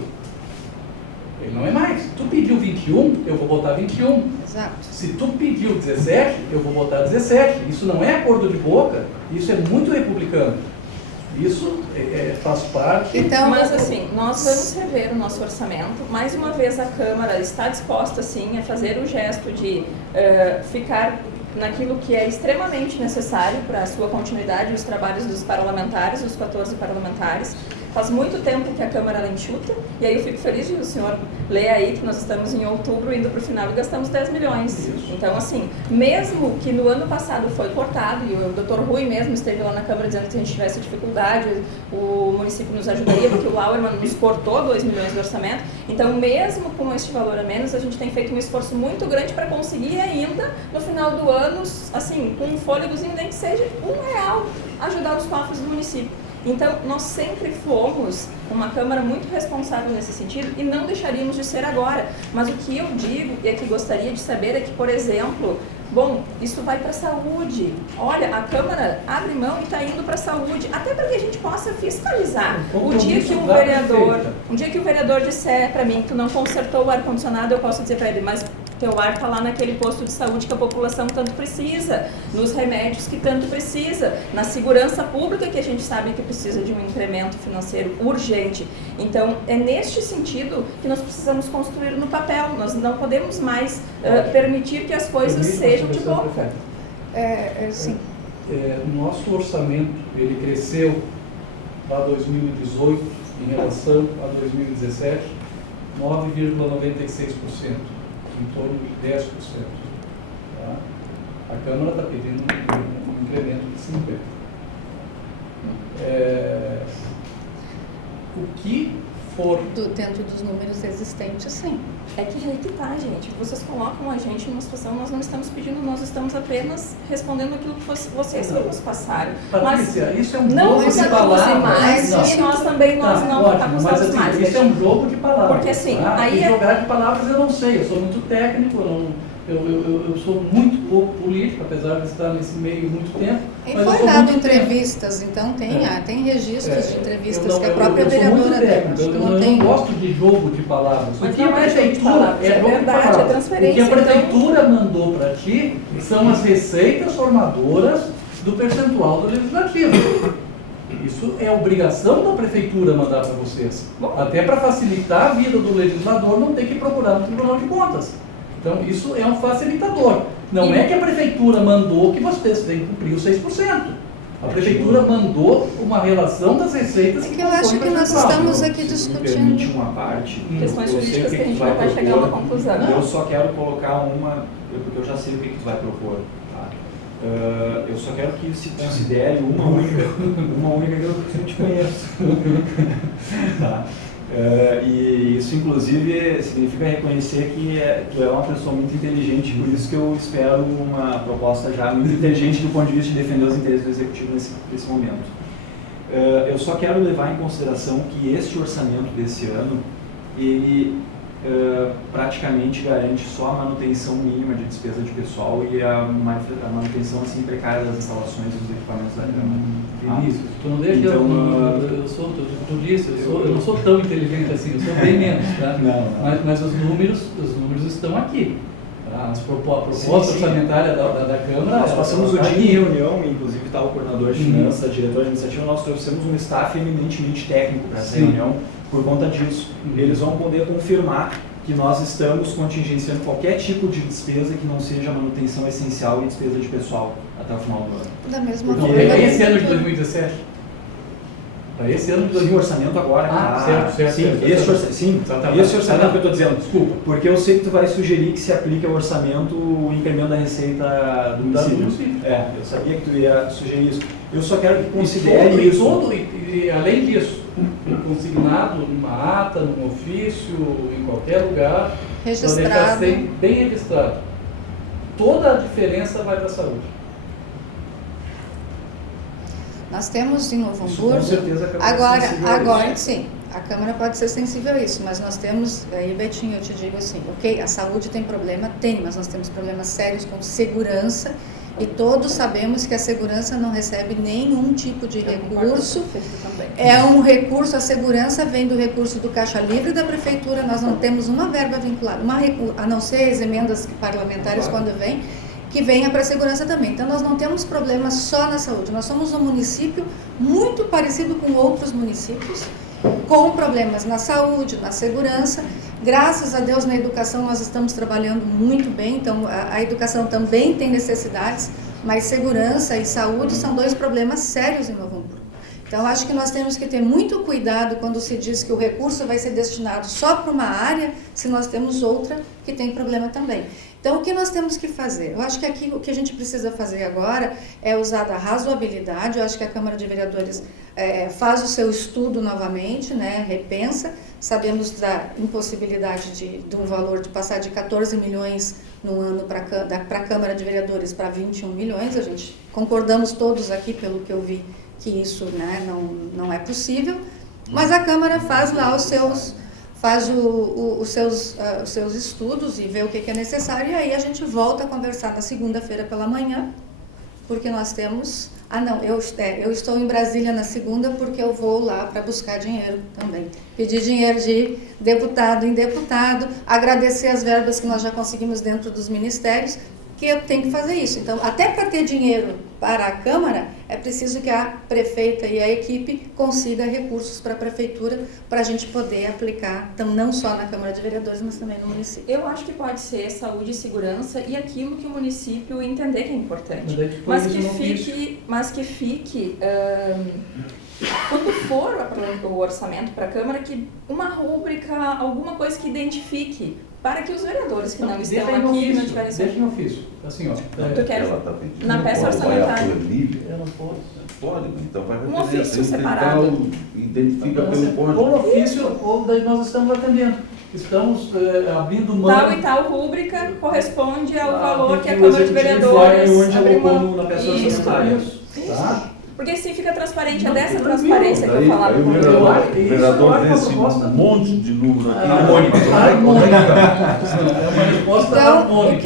ele não é mais. Se tu pediu 21, eu vou botar 21. Exato. Se tu pediu 17, eu vou botar 17. Isso não é acordo de boca, isso é muito republicano. Isso faz parte... Então, Mas assim, nós vamos rever o nosso orçamento. Mais uma vez a Câmara está disposta sim a fazer o gesto de ficar naquilo que é extremamente necessário para a sua continuidade e os trabalhos dos parlamentares, dos 14 parlamentares. Faz muito tempo que a Câmara ela enxuta, e aí eu fico feliz de o senhor ler aí que nós estamos em outubro, indo para o final, e gastamos 10 milhões. Isso. Então, assim, mesmo que no ano passado foi cortado, e o Dr. Rui mesmo esteve lá na Câmara dizendo que se a gente tivesse dificuldade, o município nos ajudaria, porque o Lauerman nos cortou 2 milhões de orçamento. Então, mesmo com este valor a menos, a gente tem feito um esforço muito grande para conseguir ainda, no final do ano, assim, com um fôlegozinho, nem que seja R$1, ajudar os cofres do município. Então, nós sempre fomos uma Câmara muito responsável nesse sentido e não deixaríamos de ser agora. Mas o que eu digo e é que gostaria de saber é que, por exemplo, bom, isso vai para a saúde. Olha, a Câmara abre mão e está indo para a saúde, até para que a gente possa fiscalizar. Um dia que o vereador disser para mim que tu não consertou o ar-condicionado, eu posso dizer para ele, mas teu ar está lá naquele posto de saúde que a população tanto precisa, nos remédios que tanto precisa, na segurança pública que a gente sabe que precisa de um incremento financeiro urgente. Então, é neste sentido que nós precisamos construir no papel. Nós não podemos mais permitir que as coisas sejam de boca. Sim. Nosso orçamento, ele cresceu para 2018 em relação a 2017, 9,96%. Em torno de 10%. Tá? A Câmara está pedindo um incremento de 50%. O que for... Dentro dos números existentes, sim. É que aí que tá, gente. Vocês colocam a gente numa situação, nós não estamos pedindo, nós estamos apenas respondendo aquilo que vocês que nos passaram. Patrícia, mas isso é um não jogo nos de aduse palavras. mais Não. e nós também não atacamos mas assim, mais. isso é um jogo de palavras. Porque assim, tá? aí E jogar de palavras eu não sei, eu sou muito técnico, eu sou muito pouco político, apesar de estar nesse meio muito tempo. E mas eu foi sou dado muito entrevistas, então tem registros de entrevistas que a eu própria sou muito vereadora deu. técnico, Acho que eu não tem. não gosto de jogo de palavras. Mas O que não a é jogo de prefeitura palavras, é jogo de verdade, palavras. é transferência. O que a prefeitura mandou para ti são as receitas formadoras do percentual do legislativo. Isso é obrigação da prefeitura mandar para vocês. Até para facilitar a vida do legislador não ter que procurar no Tribunal de Contas. Então, isso é um facilitador. Não é que a prefeitura mandou que vocês têm que cumprir os 6%. A prefeitura mandou uma relação das receitas que eu acho que nós estamos aqui Se me discutindo permite uma parte, Questões eu sei jurídicas o que a gente tu vai não vai chegar a propor, uma conclusão. Eu só quero colocar porque eu já sei o que tu vai propor. Tá? Eu só quero que se considere uma única que eu te conheço. Tá? E isso, inclusive, significa reconhecer que tu é uma pessoa muito inteligente, por isso que eu espero uma proposta já muito inteligente do ponto de vista de defender os interesses do Executivo nesse momento. Eu só quero levar em consideração que este orçamento desse ano, ele praticamente garante só a manutenção mínima de despesa de pessoal e a manutenção assim, precária das instalações e dos equipamentos da Câmara. Vinícius, tu não deixa Então, tu disse, eu não sou tão inteligente assim, eu sou bem menos, tá? Não. Mas os números estão aqui. Tá? A proposta Sim. orçamentária da Câmara... Nós passamos o tá dia aqui. em reunião, inclusive está o coordenador de finanças, diretor de iniciativa, nós trouxemos um staff eminentemente técnico para essa Sim. reunião por conta disso. Eles vão poder confirmar que nós estamos contingenciando qualquer tipo de despesa que não seja manutenção essencial e despesa de pessoal até o final do ano. da mesma Porque forma. Para esse ano de 2017? Para esse ano de Sim, o 2017? orçamento agora. Certo. Esse orçamento que eu estou dizendo. Desculpa. Porque eu sei que tu vai sugerir que se aplique ao orçamento o incremento da receita do município. Eu sabia que tu ia sugerir isso. Eu só quero que considere isso. E além disso, consignado numa ata, num ofício, em qualquer lugar, Registrado. para deixar bem registrado. Toda a diferença vai para a saúde. Nós temos em Novo Isso, com Hamburgo, certeza, a Câmara é sensível a agora isso. sim, a Câmara pode ser sensível a isso, mas nós temos, aí Betinho, eu te digo assim, ok, a saúde tem problema, mas nós temos problemas sérios com segurança e todos sabemos que a segurança não recebe nenhum tipo de recurso. É um recurso, a segurança vem do recurso do Caixa Livre da Prefeitura, nós não temos uma verba vinculada, a não ser as emendas parlamentares quando vem, que venha para a segurança também. Então, nós não temos problemas só na saúde. Nós somos um município muito parecido com outros municípios, com problemas na saúde, na segurança. Graças a Deus, na educação, nós estamos trabalhando muito bem. Então, a educação também tem necessidades, mas segurança e saúde são dois problemas sérios em Novo Hamburgo. Então, acho que nós temos que ter muito cuidado quando se diz que o recurso vai ser destinado só para uma área, se nós temos outra que tem problema também. Então, o que nós temos que fazer? Eu acho que aqui o que a gente precisa fazer agora é usar da razoabilidade. Eu acho que a Câmara de Vereadores faz o seu estudo novamente, né, repensa. Sabemos da impossibilidade de um valor de passar de 14 milhões no ano para a Câmara de Vereadores para 21 milhões. A gente concordamos todos aqui, pelo que eu vi, que isso, né, não é possível. Mas a Câmara faz lá os seus estudos e vê o que é necessário, e aí a gente volta a conversar na segunda-feira pela manhã, porque nós temos... eu estou em Brasília na segunda porque eu vou lá para buscar dinheiro também. Pedir dinheiro de deputado em deputado, agradecer as verbas que nós já conseguimos dentro dos ministérios, que eu tenho que fazer isso. Então, até para ter dinheiro para a Câmara, é preciso que a prefeita e a equipe consiga recursos para a prefeitura, para a gente poder aplicar, então, não só na Câmara de Vereadores, mas também no município. Eu acho que pode ser saúde e segurança e aquilo que o município entender que é importante. Mas que fique quando for o orçamento para a Câmara, que uma rúbrica, alguma coisa que identifique, para que os vereadores que não estão aqui não tiverem... Deixa no ofício, assim, ó. Tu quer Ela está pedindo. na peça orçamentária? Eu não posso. Pode, então vai Um ofício separado. Então, identifica pelo Ou ponto. no ofício, ou daí nós estamos atendendo. Estamos abrindo mão... Tal e tal rúbrica corresponde ao valor que a o Câmara de Executivo vai Vereadores onde abre colocou mão. na peça Isso. orçamentária. Tá? Porque assim fica transparente, é Não, dessa tranquilo. transparência que eu falava Aí com o o Eu vereador, acho que isso vereador é uma desse proposta. monte de número aqui. Harmônica. É uma resposta Então, harmônica.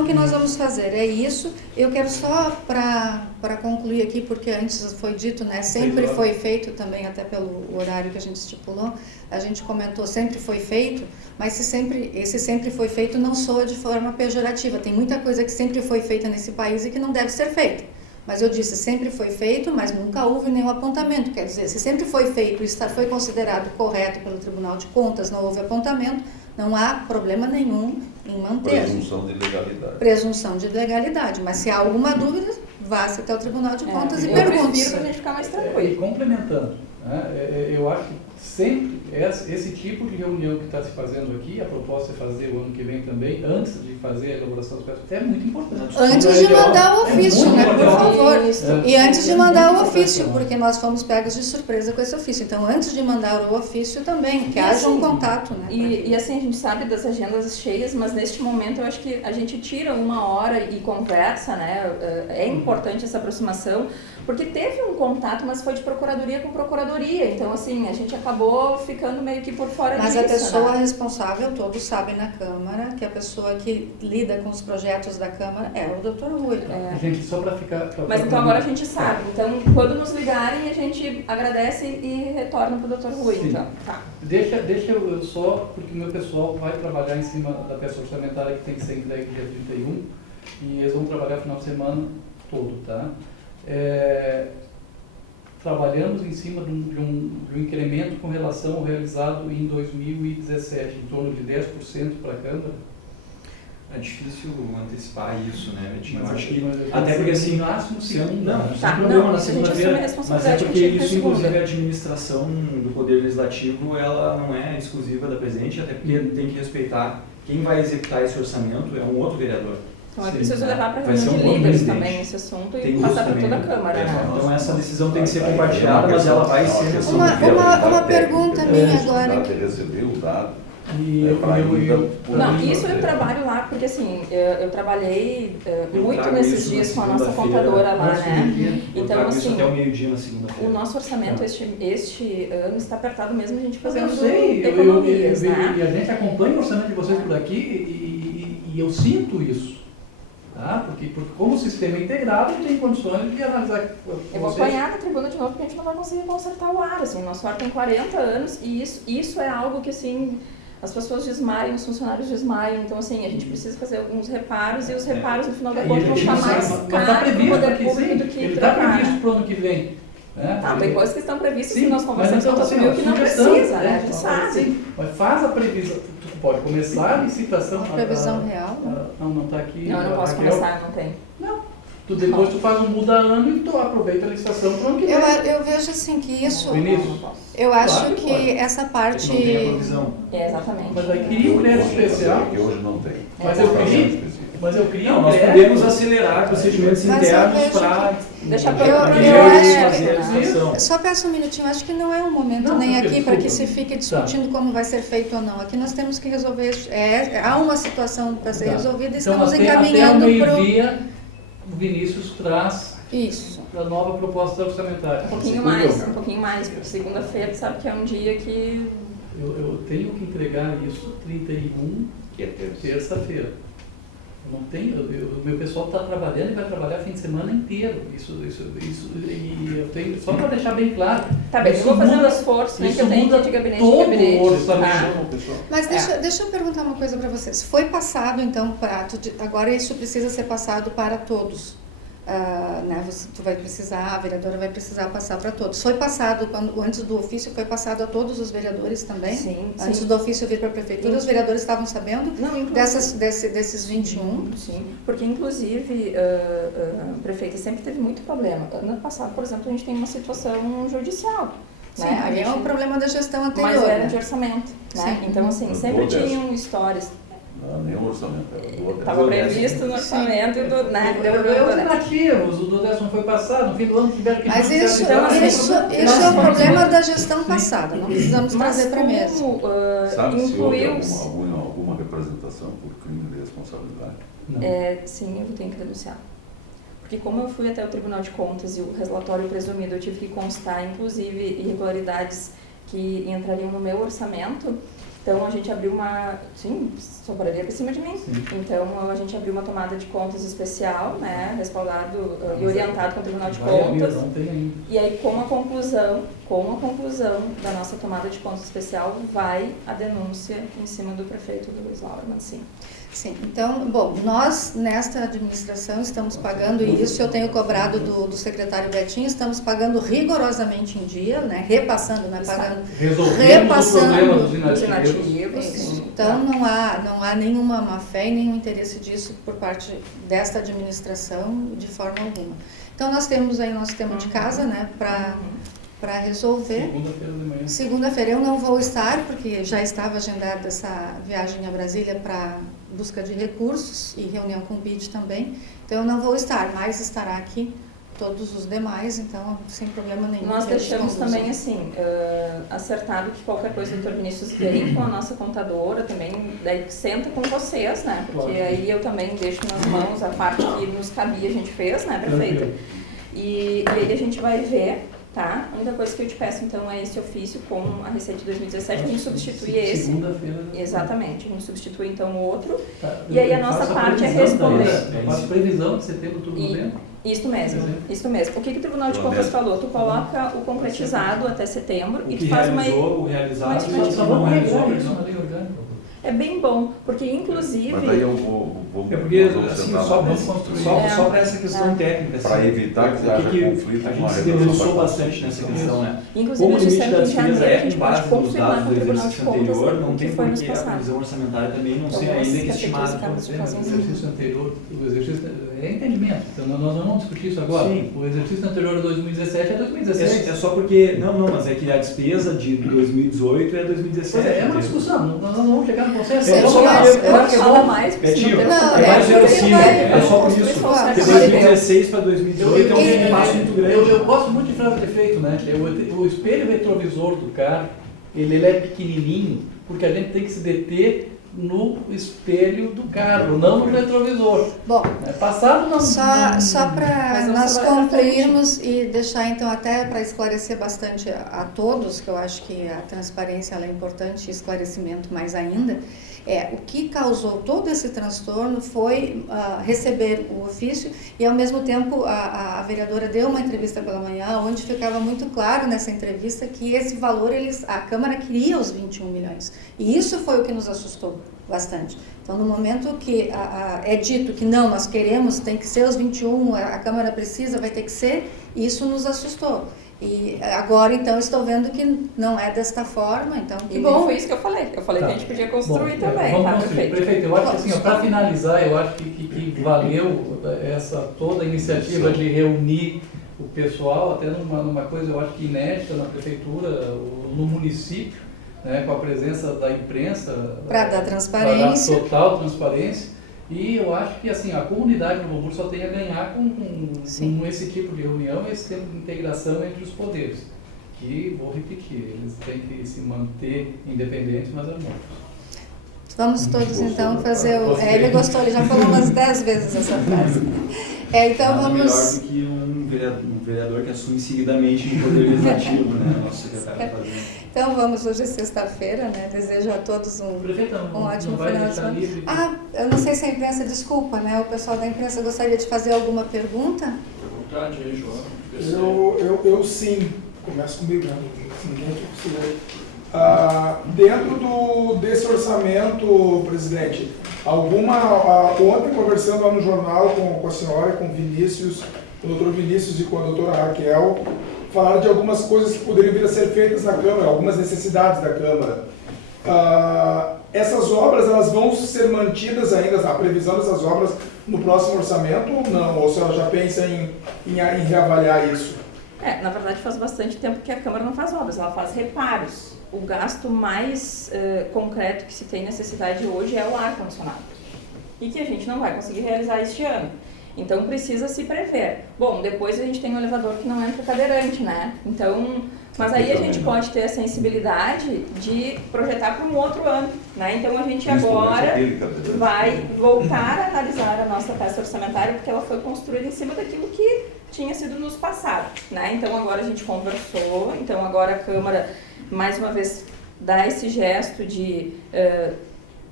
o que nós vamos fazer é isso. Eu quero só, para concluir aqui, porque antes foi dito, né, sempre foi feito também, até pelo horário que a gente estipulou, a gente comentou, sempre foi feito, mas esse sempre foi feito não soa de forma pejorativa. Tem muita coisa que sempre foi feita nesse país e que não deve ser feita. Mas eu disse, sempre foi feito, mas nunca houve nenhum apontamento. Quer dizer, se sempre foi feito e foi considerado correto pelo Tribunal de Contas, não houve apontamento, não há problema nenhum em manter. Presunção de legalidade. Presunção de legalidade. Mas se há alguma dúvida, vá-se até o Tribunal de Contas e pergunte. Eu prefiro para a gente ficar mais E tranquilo. complementando, né, eu acho que sempre esse tipo de reunião que está se fazendo aqui, a proposta é fazer o ano que vem também, antes de fazer a elaboração dos projetos, é muito importante. Antes de mandar o ofício, muito né, por legal. favor. Isso. E antes de mandar o ofício, Muito porque nós fomos pegos de surpresa com esse ofício. Então, antes de mandar o ofício também, que E haja um assim, contato, né? E assim, a gente sabe das agendas cheias, mas neste momento eu acho que a gente tira uma hora e conversa, né? É importante essa aproximação, porque teve um contato, mas foi de procuradoria com procuradoria. Então, assim, a gente acabou ficando meio que por fora Mas disso, a pessoa né? responsável, todos sabem na Câmara, que a pessoa que lida com os projetos da Câmara é o Dr. Rui. Gente, só para ficar... Mas então agora a gente sabe. Então, quando nos ligarem, a gente agradece e retorna para o Dr. Rui. Sim. Então, tá. Deixa eu só, porque o meu pessoal vai trabalhar em cima da peça orçamentária que tem que ser entregue dia 31 e eles vão trabalhar o final de semana todo, tá? Trabalhamos em cima de um incremento com relação ao realizado em 2017, em torno de 10% para a Câmara. É difícil antecipar isso, né, Betinho? Eu Mas acho que mas até porque assim, no máximo segunda. não, né? sem Tá, problema não, na isso a gente assume a segunda-feira, mas é responsabilidade, porque a gente isso, segunda. inclusive, a administração do Poder Legislativo, ela não é exclusiva da presidente, até porque tem que respeitar quem vai executar esse orçamento é um outro vereador. Então eu Sim, preciso levar para a vai ser reunião de um outro líderes presidente. também esse assunto Tem e isso passar para também, toda a né? Câmara, né? Então essa decisão tem que ser Aí, compartilhada, é uma mas ela vai questão- ser questão assim. de viabilidade uma técnica, pergunta né? minha O agora. dado de receber o dado. E Não, isso eu trabalho lá, porque assim, eu trabalhei Eu muito trago nesses isso dias na com a nossa segunda-feira. contadora lá, Nossa, né? Eu Então, trago isso assim, até o meio-dia na segunda-feira. o nosso orçamento este ano está apertado mesmo, a gente Mas fazendo eu sei, economias, e né? a gente acompanha o orçamento de vocês por aqui e eu sinto isso. Tá? Porque como o sistema é integrado, tem condições de analisar com Eu vou vocês. apanhar na tribuna de novo porque a gente não vai conseguir consertar o ar, assim, nosso ar tem 40 anos e isso é algo que, assim, as pessoas desmaiam, os funcionários desmaiam, então, assim, a gente precisa fazer alguns reparos e os reparos, no final da E conta, ele vão ficar não mais sabe, mas está caros para o previsto poder aqui, público sim. do que Ele está trocar, previsto né? para o ano que vem. Né? Tá, tem coisas que estão previstas Sim, que nós conversamos com o mas Dr. então, Will que não sugestão, precisa, né? A gente sabe. Sim, mas faz a previsão. Tu pode começar a licitação. Uma previsão real, né? Não está aqui. Não, eu não posso Raquel. começar, não tem. Depois tu faz um muda-ano e tu aproveita a licitação para o ano que vem. Eu vejo assim que isso, Vinícius? Não posso. eu acho Claro que que pode. essa Não tem a parte, provisão. É, exatamente. Mas aí queria um crédito especial. Que hoje não tem. Mas eu queria, Específico. mas eu queria Não, um nós crédito. podemos acelerar procedimentos Mas eu internos vejo para Deixar pra- eu acho fazer a que- licitação. só peço um minutinho, acho que não é o momento Não, nem tranquilo, aqui para que desculpa. se fique discutindo como vai ser feito ou não. Aqui nós temos que resolver, há uma situação para ser Tá. resolvida e Então, estamos até o encaminhando para o... meio-dia, o Vinícius traz Isso. a nova proposta orçamentária. Um pouquinho mais, porque segunda-feira sabe que é um dia que Eu tenho que entregar isso 31, Que é terça. terça-feira. Eu não tenho, o meu pessoal está trabalhando e vai trabalhar fim de semana inteiro. E eu tenho, só para deixar bem claro. tá bem, eu isso vou fazer um muda- esforço, né, que isso eu tenho muda que ir de gabinete todo em gabinete. o orçamento. Tá? Chama o pessoal. Mas deixa eu perguntar uma coisa para vocês. Foi passado, então, agora isso precisa ser passado para todos. Né, tu vai precisar, a vereadora vai precisar passar para todos. Foi passado, antes do ofício, foi passado a todos os vereadores também? Sim, Antes sim. do ofício vir para a prefeitura, os vereadores estavam sabendo Não, inclusive, desses 21? sim, porque inclusive a prefeita sempre teve muito problema. Ano passado, por exemplo, a gente tem uma situação judicial. Sim, né? aí é um problema da gestão Mas anterior. era né? de orçamento, né? Sim. Então, assim, Do sempre Odessa. tinham histórias. Não, nem o orçamento. Estava previsto no orçamento do, né? Alternativos, o do 10 foi passado, no fim do ano tiveram que... Mas isso Então, assim, é o problema da gestão passada, não precisamos trazer para a mesa. Sabe se houve Incluiu-se. alguma representação por crime de responsabilidade? Não. Sim, eu tenho que denunciar. Porque como eu fui até o Tribunal de Contas e o relatório presumido, eu tive que constar, inclusive, irregularidades que entrariam no meu orçamento. Então, a gente abriu uma... Sim, sobraria por cima de mim. Sim. Então, a gente abriu uma tomada de contas especial, né, respaldado e orientado com o Tribunal de Vai abrir, Contas. não tem ainda. E aí, com a conclusão com a conclusão da nossa tomada de conta especial, vai a denúncia em cima do prefeito Luiz Lauermann, sim. Sim, então, bom, nós nesta administração estamos pagando isso, eu tenho cobrado do secretário Betinho, estamos pagando rigorosamente em dia, né, repassando, né, pagando, Resolvemos o problema dos inativos. Isso. Então não há nenhuma má fé e nenhum interesse disso por parte desta administração de forma alguma. Então nós temos aí nosso tema de casa, né, para resolver. Segunda-feira de manhã. Segunda-feira eu não vou estar, porque já estava agendada essa viagem a Brasília para busca de recursos e reunião com o BID também. Então eu não vou estar, mas estará aqui todos os demais, então sem problema nenhum. Nós deixamos também assim, acertado que qualquer coisa o Dr. Vinícius vem com a nossa contadora também, daí senta com vocês, né? Porque aí eu também deixo nas mãos a parte que nos cabia, a gente fez, né, prefeita? E aí a gente vai ver, tá? A única coisa que eu te peço então é esse ofício com a receita de 2017, a gente substitui esse. Segunda-feira. Exatamente, a gente substitui então o outro. Tá, E aí a nossa parte é responder. Eu faço previsão de setembro, tudo dentro. Isso mesmo, isso mesmo. O que o Tribunal de Contas falou? Tu coloca o concretizado até setembro e tu faz uma... O realizado, Só não realizou isso na lei orgânica. É bem bom, porque inclusive... Mas daí eu vou É porque, nós vamos assim, sentar só nessa- para essa questão técnica, assim, para evitar que haja conflito a com a gente se redação debruçou da bastante nessa Constituição. questão, né? Inclusive, Como o eu disse limite da que em despesa janeiro a é com gente pode base nos confirmar dados com do o Tribunal de exercício Contas anterior, não o que tem foi nos porquê a passado. previsão orçamentária também não ser Então, ainda que as estimada. categorias O fazem exercício anterior, o exercício é entendimento, então nós não vamos discutir isso agora. Sim. O exercício anterior a 2017 é 2016. É só porque, não, mas é que a despesa de 2018 é 2017. Pois é uma discussão, nós não vamos chegar no consenso. É, Vamos só lá, que eu acho que é Fala bom. mais, porque Tio, senão Não, é mais é, verossímil, vai- é só por construir isso. só o Porque certo. 2016 para 2018 é um passo muito grande. Eu gosto muito de frase de efeito, né? O espelho retrovisor do carro, ele é pequenininho, porque a gente tem que se deter no espelho do carro, não no retrovisor. Bom, Passado não... só para Mas nós você vai pra concluirmos e deixar então até para esclarecer bastante a todos, que eu acho que a transparência ela é importante e esclarecimento mais ainda, o que causou todo esse transtorno foi receber o ofício e ao mesmo tempo a vereadora deu uma entrevista pela manhã onde ficava muito claro nessa entrevista que esse valor a Câmara queria os 21 milhões e isso foi o que nos assustou bastante. Então no momento que é dito que não, nós queremos, tem que ser os 21, a Câmara precisa, vai ter que ser, isso nos assustou. E agora, então, estou vendo que não é desta forma, então, que E bom. foi isso que eu falei. Eu falei que a gente podia construir Bom, também, vamos tá, construir. prefeito? Prefeito, eu acho que assim, para finalizar, eu acho que valeu toda a iniciativa de reunir o pessoal, até numa coisa, eu acho que inédita na prefeitura, no município, né, com a presença da imprensa. Para dar transparência. Para dar total transparência. E eu acho que assim, a comunidade do Novo Hamburgo só tem a ganhar com esse tipo de reunião, esse tipo de integração entre os poderes. Que, vou repetir, eles têm que se manter independentes, mas harmônicos. Vamos todos então fazer o... ele gostou, ele já falou umas 10 vezes essa frase. Então Nada vamos... melhor do que um vereador que assume seguidamente o poder legislativo, né? Nosso secretário de Fazenda. Então vamos, hoje é sexta-feira, né? Desejo a todos um ótimo final de semana. Eu não sei se a imprensa, desculpa, né? O pessoal da imprensa gostaria de fazer alguma pergunta? Vontade aí, João. Eu sim, começo comigo, né? Ninguém aqui precisa. Dentro desse orçamento, presidente, ontem conversando lá no jornal com a senhora, com o Vinícius, com o doutor Vinícius e com a doutora Raquel, falaram de algumas coisas que poderiam vir a ser feitas na Câmara, algumas necessidades da Câmara. Essas obras, elas vão ser mantidas ainda, a previsão dessas obras no próximo orçamento ou não? Ou a senhora já pensa em reavaliar isso? Na verdade faz bastante tempo que a Câmara não faz obras, ela faz reparos. O gasto mais concreto que se tem necessidade hoje é o ar-condicionado. E que a gente não vai conseguir realizar este ano. Então precisa se prever. Bom, depois a gente tem um elevador que não entra cadeirante, né? Então, mas aí a gente pode ter a sensibilidade de projetar para um outro ano, né? Então a gente agora vai voltar a analisar a nossa peça orçamentária porque ela foi construída em cima daquilo que tinha sido nos passado, né? Então agora a gente conversou, então agora a Câmara mais uma vez dá esse gesto de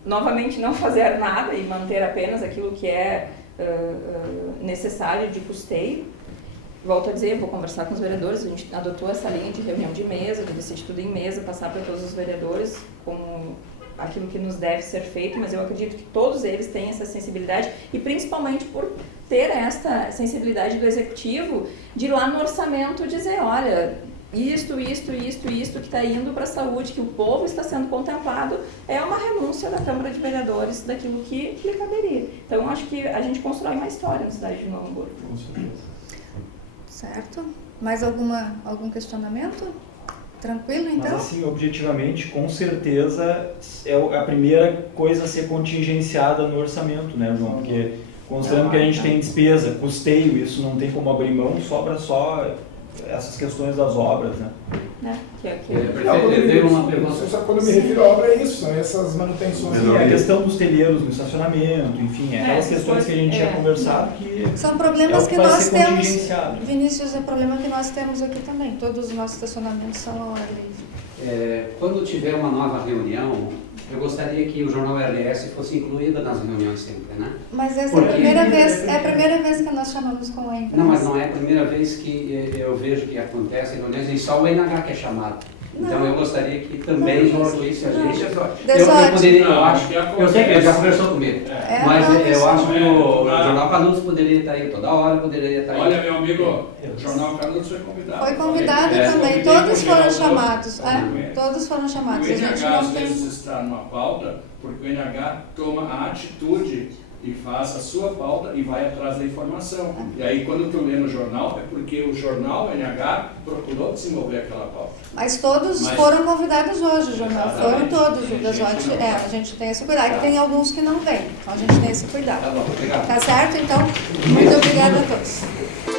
novamente não fazer nada e manter apenas aquilo que é necessário de custeio. volto a dizer, vou conversar com os vereadores, a gente adotou essa linha de reunião de mesa, de decidir tudo em mesa, passar para todos os vereadores como aquilo que nos deve ser feito, mas eu acredito que todos eles têm essa sensibilidade e principalmente por ter esta sensibilidade do executivo de ir lá no orçamento dizer, olha, isto que está indo para a saúde, que o povo está sendo contemplado, é uma renúncia da Câmara de Vereadores daquilo que lhe caberia. Então, acho que a gente constrói uma história na cidade de Novo Hamburgo. Com certeza. Certo? Mais algum questionamento? Tranquilo, então? Mas assim, objetivamente, com certeza é a primeira coisa a ser contingenciada no orçamento, né, João? Porque considerando que a gente tem despesa, custeio, isso não tem como abrir mão, sobra só essas questões das obras, né? Quando eu me refiro à obra é isso, são essas manutenções. Sim, a questão dos telheiros no estacionamento, enfim, aquelas questões que a gente tinha conversado que são problemas que vai nós ser temos, contingenciado. Vinícius, é problema que nós temos aqui também, todos os nossos estacionamentos são ao ar livre. Quando tiver uma nova reunião, eu gostaria que o Jornal RS fosse incluído nas reuniões sempre, né? Mas essa Porque... é a primeira vez que nós chamamos com a imprensa. Não, mas não é a primeira vez que eu vejo que acontece em reuniões, e só o NH que é chamado. Então eu gostaria que também incluísse a gente. Eu poderia, eu acho, eu sei que ele já conversou comigo, mas eu acho que o Jornal Canudos poderia estar aí toda hora, poderia estar aí. Olha, meu amigo, o Jornal Canudos foi convidado. Foi convidado também, todos foram chamados. Todos foram chamados. O NH às vezes está numa pauta, porque o NH toma a atitude e faz a sua pauta e vai atrás da informação. E aí, quando tu lê no jornal, é porque o jornal, o NH, procurou desenvolver aquela pauta. Mas todos foram convidados hoje, o jornal. Foram todos. A gente tem esse cuidado. E tem alguns que não vêm. Então, a gente tem esse cuidado. Tá bom, obrigado. Tá certo? Então, muito obrigada a todos.